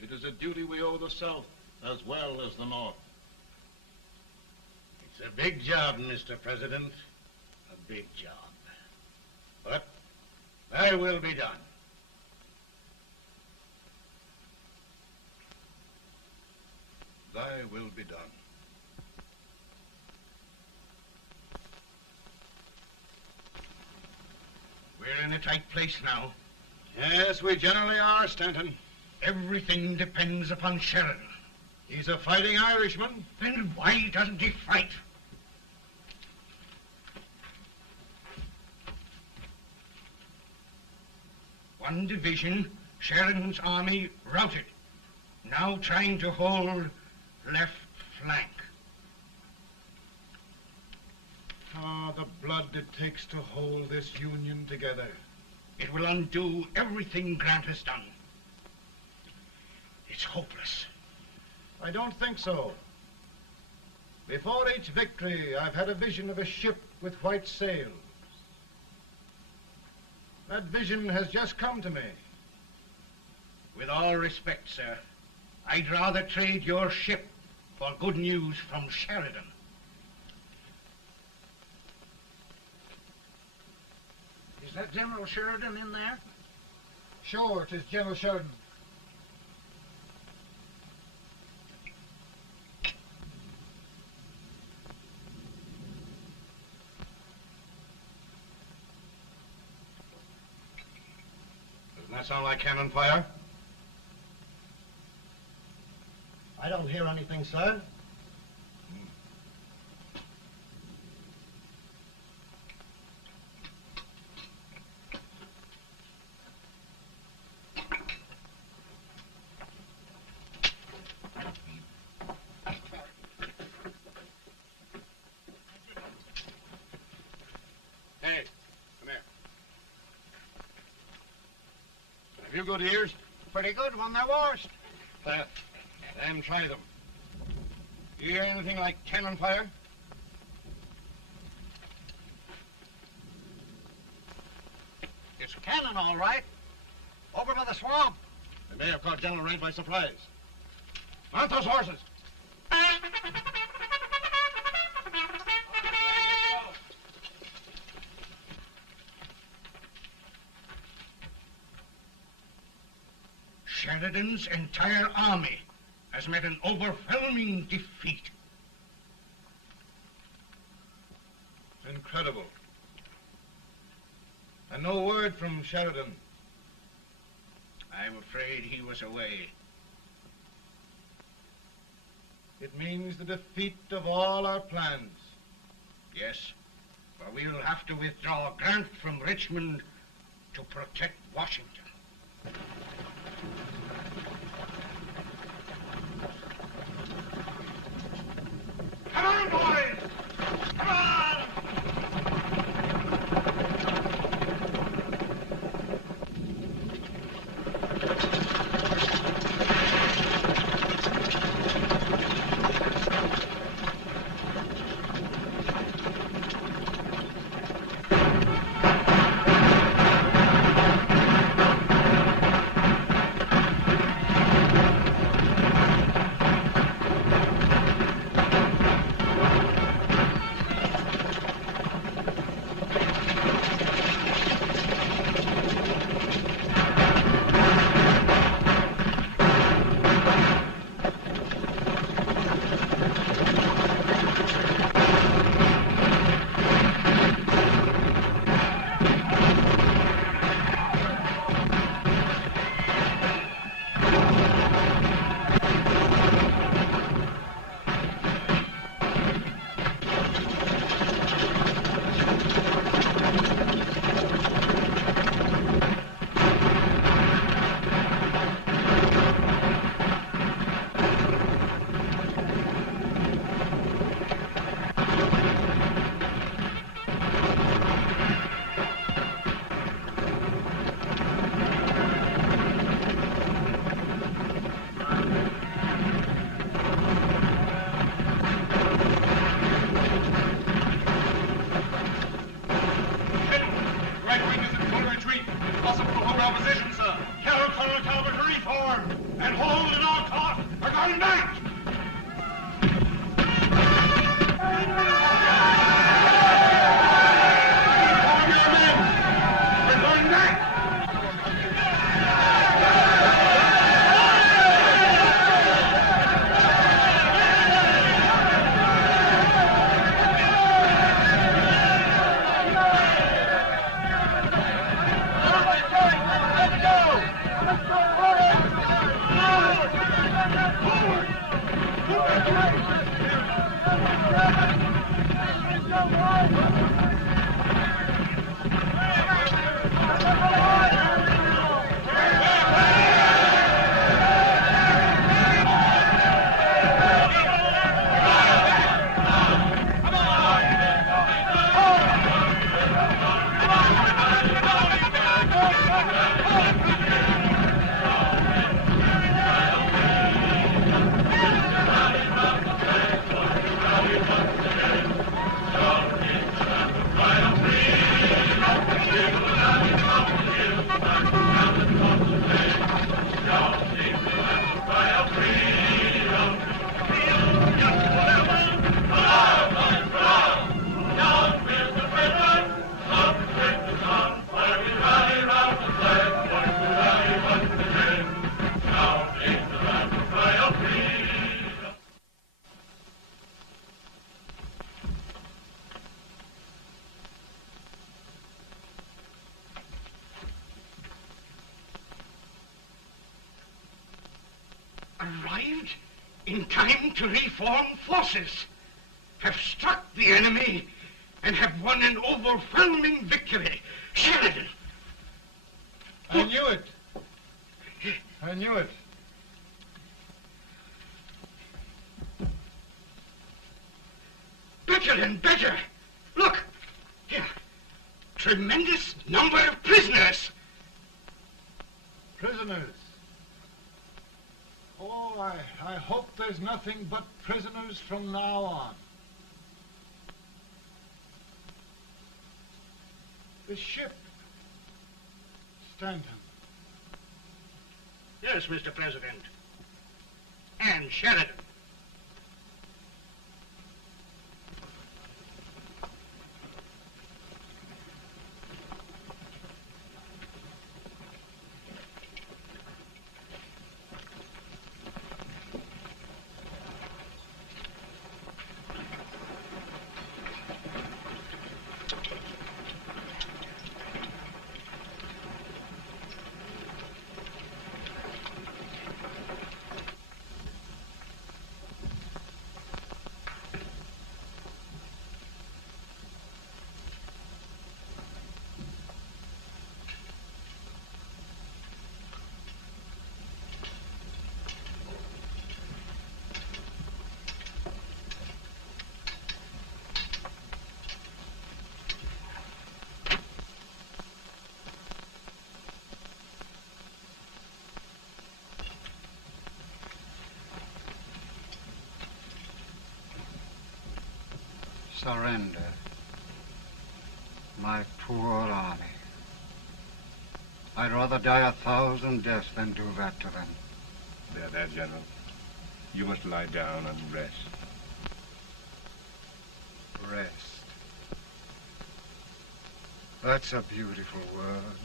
It is a duty we owe the South as well as the North. It's a big job, Mr. President. A big job. But thy will be done. Thy will be done. We're in a tight place now. Yes, we generally are, Stanton. Everything depends upon Sheridan. He's a fighting Irishman. Then why doesn't he fight? One division, Sheridan's army, routed. Now trying to hold left flank. Ah, the blood it takes to hold this Union together. It will undo everything Grant has done. It's hopeless. I don't think so. Before each victory, I've had a vision of a ship with white sails. That vision has just come to me. With all respect, sir, I'd rather trade your ship for good news from Sheridan. Is that General Sheridan in there? Sure, it is General Sheridan. Doesn't that sound like cannon fire? I don't hear anything, sir. Hey, come here. Have you good ears? Pretty good when they're washed. Then try them. You hear anything like cannon fire? It's cannon, all right. Over by the swamp. They may have caught General Wright by surprise. Mount those horses! Sheridan's entire army has met an overwhelming defeat. Incredible. And no word from Sheridan. I'm afraid he was away. It means the defeat of all our plans. Yes, for we'll have to withdraw Grant from Richmond to protect Washington. Come on, boys! Come on! Arrived in time to reform forces, have struck the enemy, and have won an overwhelming victory. Sheridan! I knew it. I knew it. Better and better. Look, here. Tremendous number of prisoners. Prisoners. Oh, I hope there's nothing but prisoners from now on. The ship. Stanton. Yes, Mr. President. And Sheridan. Surrender. My poor army. I'd rather die 1,000 deaths than do that to them. There, General. You must lie down and rest. Rest. That's a beautiful word.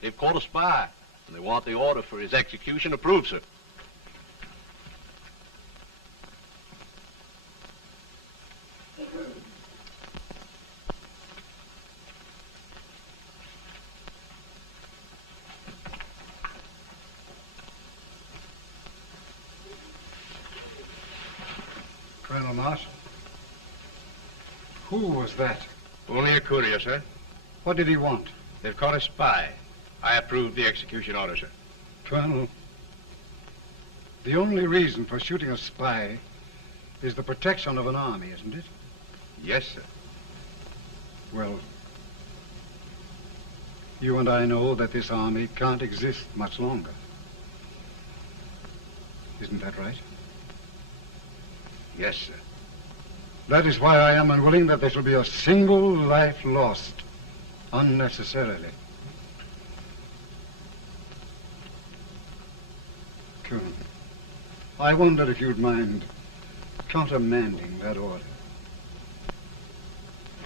They've caught a spy, and they want the order for his execution approved, sir. Colonel Marshall, who was that? Only a courier, sir. What did he want? They've caught a spy. I approve the execution order, sir. Colonel, the only reason for shooting a spy is the protection of an army, isn't it? Yes, sir. Well, you and I know that this army can't exist much longer. Isn't that right? Yes, sir. That is why I am unwilling that there shall be a single life lost unnecessarily. Colonel, I wonder if you'd mind countermanding that order.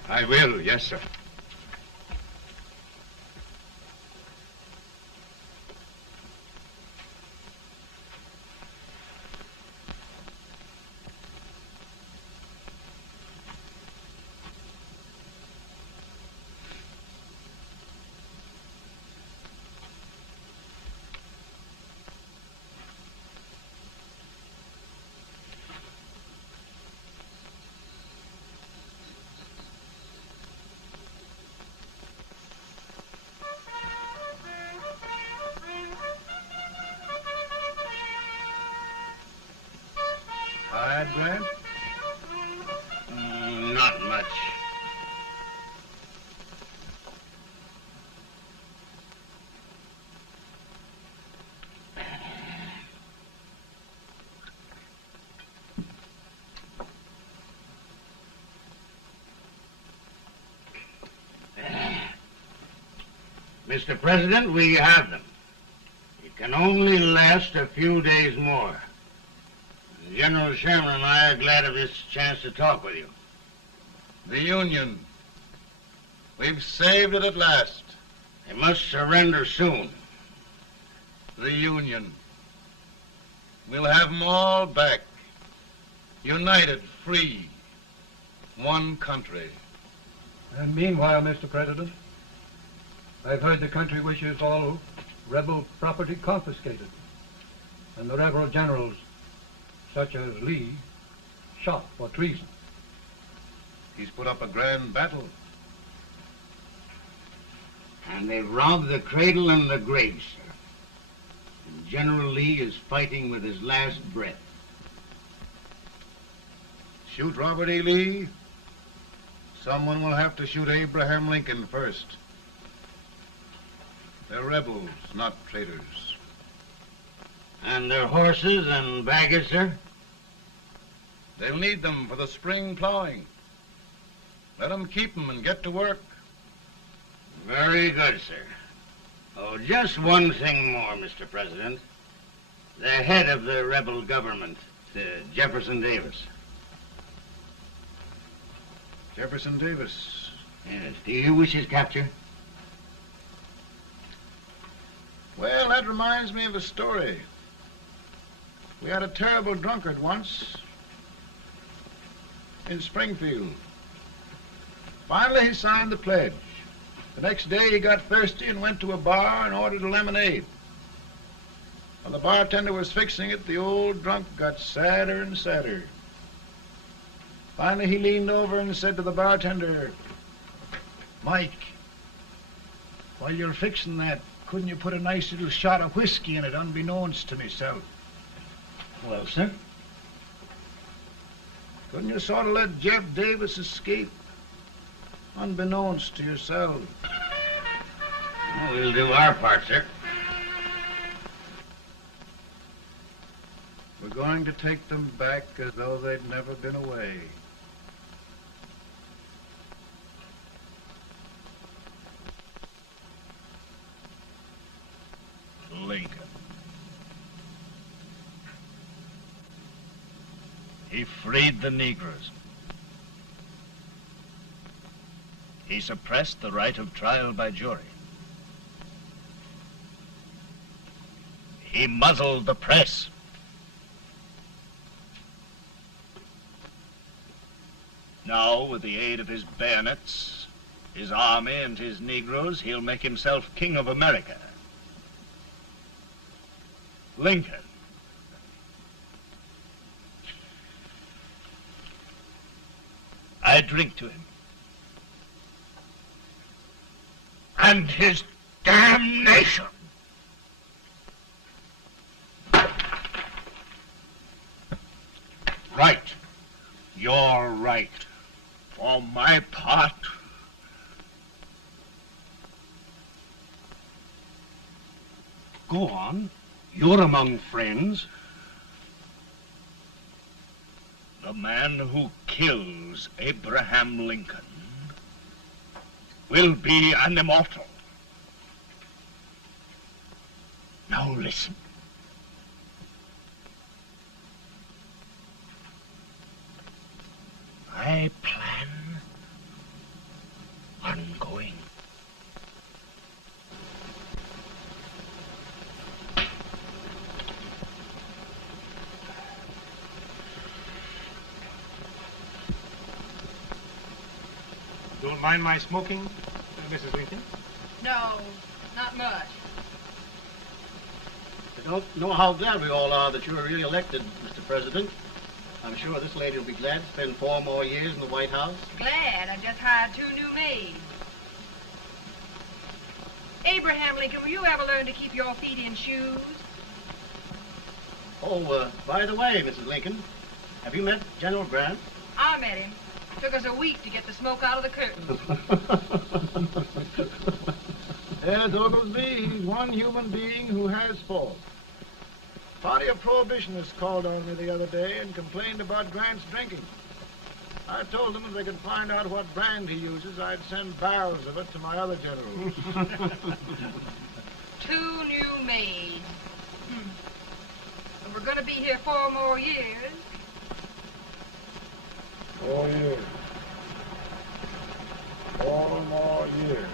I will, yes, sir. Grant? Not much. Mr. President, we have them. It can only last a few days more. General Sherman and I are glad of this chance to talk with you. The Union. We've saved it at last. They must surrender soon. The Union. We'll have them all back. United, free. One country. And meanwhile, Mr. President, I've heard the country wishes all rebel property confiscated, and the rebel generals, such as Lee, shot for treason. He's put up a grand battle. And they've robbed the cradle and the grave, sir. And General Lee is fighting with his last breath. Shoot Robert E. Lee? Someone will have to shoot Abraham Lincoln first. They're rebels, not traitors. And their horses and baggage, sir? They'll need them for the spring plowing. Let them keep them and get to work. Very good, sir. Oh, just one thing more, Mr. President. The head of the rebel government, Jefferson Davis. Jefferson Davis? Yes. Do you wish his capture? Well, that reminds me of a story. We had a terrible drunkard once in Springfield. Finally, he signed the pledge. The next day, he got thirsty and went to a bar and ordered a lemonade. While the bartender was fixing it, the old drunk got sadder and sadder. Finally, he leaned over and said to the bartender, "Mike, while you're fixing that, couldn't you put a nice little shot of whiskey in it, unbeknownst to myself?" Well, sir? Couldn't you sort of let Jeff Davis escape, unbeknownst to yourself? Well, we'll do our part, sir. We're going to take them back as though they'd never been away. Lincoln. He freed the Negroes. He suppressed the right of trial by jury. He muzzled the press. Now, with the aid of his bayonets, his army, and his Negroes, he'll make himself king of America. Lincoln. I drink to him. And his damnation. Right. You're right. For my part, Go on. You're among friends. the man who kills Abraham Lincoln will be an immortal. Now listen. I plan on going. Don't mind my smoking, Mrs. Lincoln? No, not much. I don't know how glad we all are that you were re-elected, Mr. President. I'm sure this lady will be glad to spend 4 more years in the White House. Glad. I just hired 2 new maids. Abraham Lincoln, will you ever learn to keep your feet in shoes? Oh, by the way, Mrs. Lincoln, have you met General Grant? I met him. Took us a week to get the smoke out of the curtains. Yes, Oglesby, he's one human being who has faults. Party of Prohibitionists called on me the other day and complained about Grant's drinking. I told them if they could find out what brand he uses, I'd send barrels of it to my other generals. 2 new maids. And we're going to be here 4 more years. 4 years. 4 more years.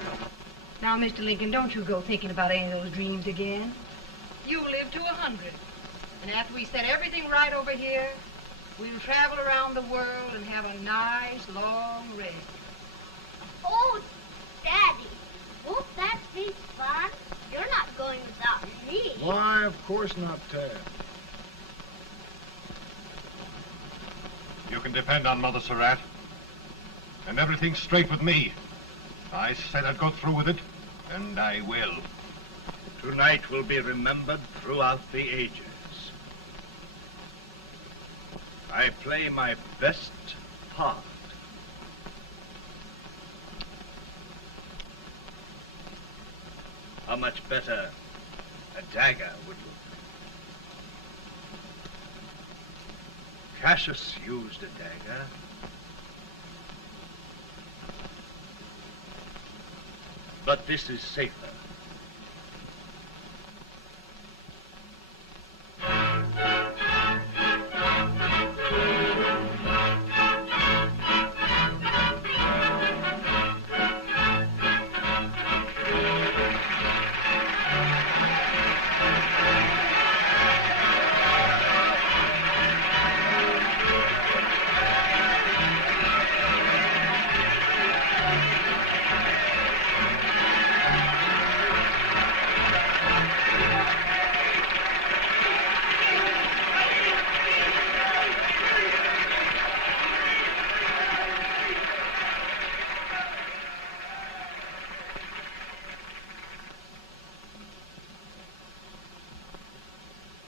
Now, Mr. Lincoln, don't you go thinking about any of those dreams again. You live to 100. And after we set everything right over here, we'll travel around the world and have a nice, long rest. Oh, Daddy, won't that be fun? You're not going without me. Why, of course not, Tad. You can depend on Mother Surratt. And everything's straight with me. I said I'd go through with it, and I will. Tonight will be remembered throughout the ages. I play my best part. How much better a dagger would look. Cassius used a dagger. But this is safer.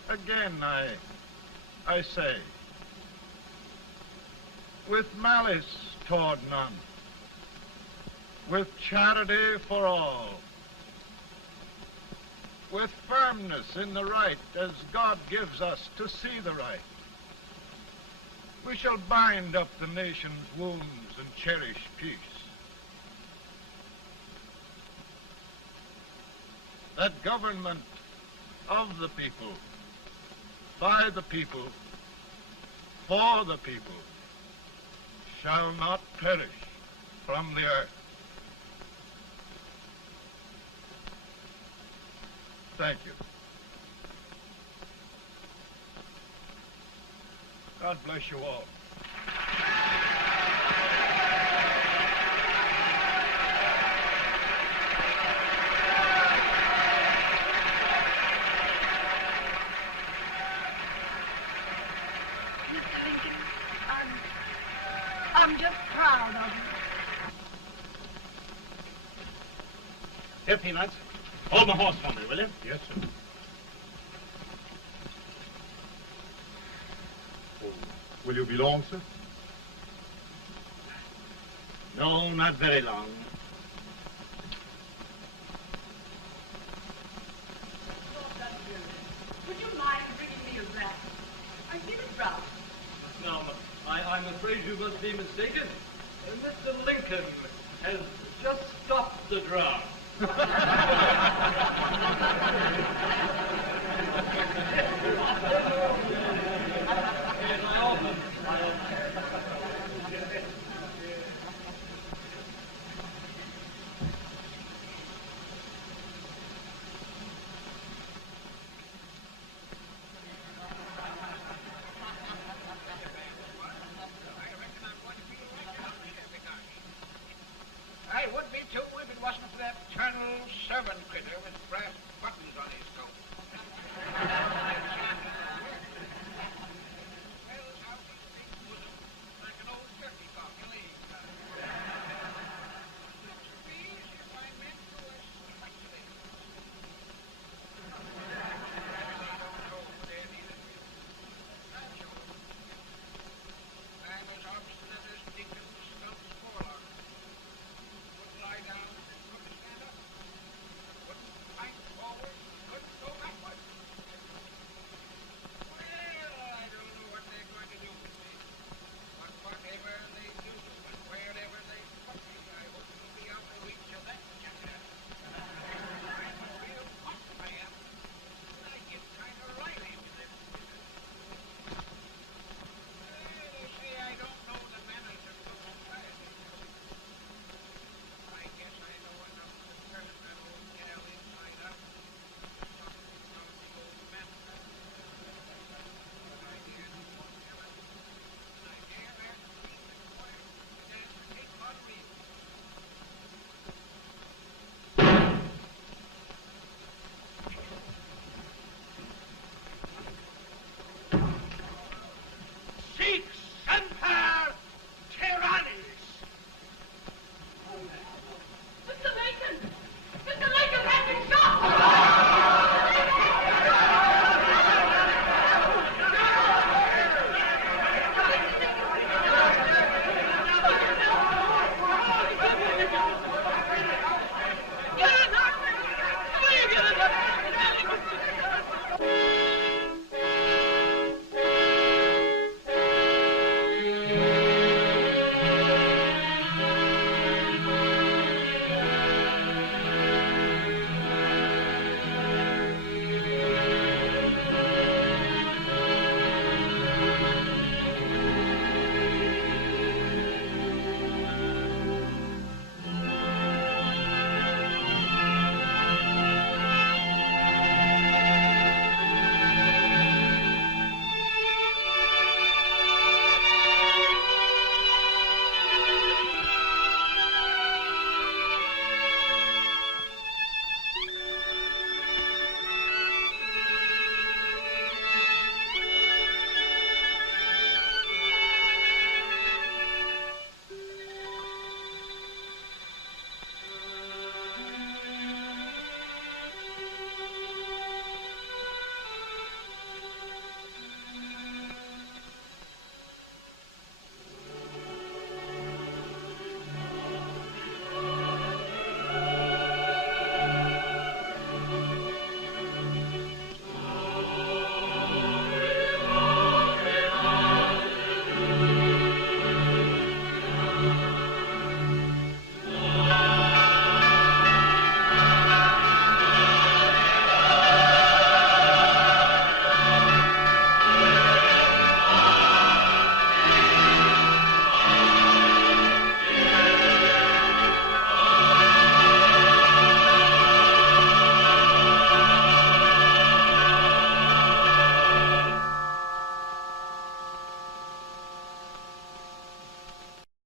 Again, I say, with malice toward none, with charity for all, with firmness in the right as God gives us to see the right, we shall bind up the nation's wounds and cherish peace. That government of the people, by the people, for the people, shall not perish from the earth. Thank you. God bless you all. I'm just proud of you. Here, Peanuts. Hold my horse for me, will you? Yes, sir. Oh, will you be long, sir? No, not very long. Would you mind bringing me a wrap? I feel it rough. No, I'm afraid you must be mistaken. Mr. Lincoln has just stopped drown. I would be too if it wasn't for that Colonel servant critter with brass buttons on his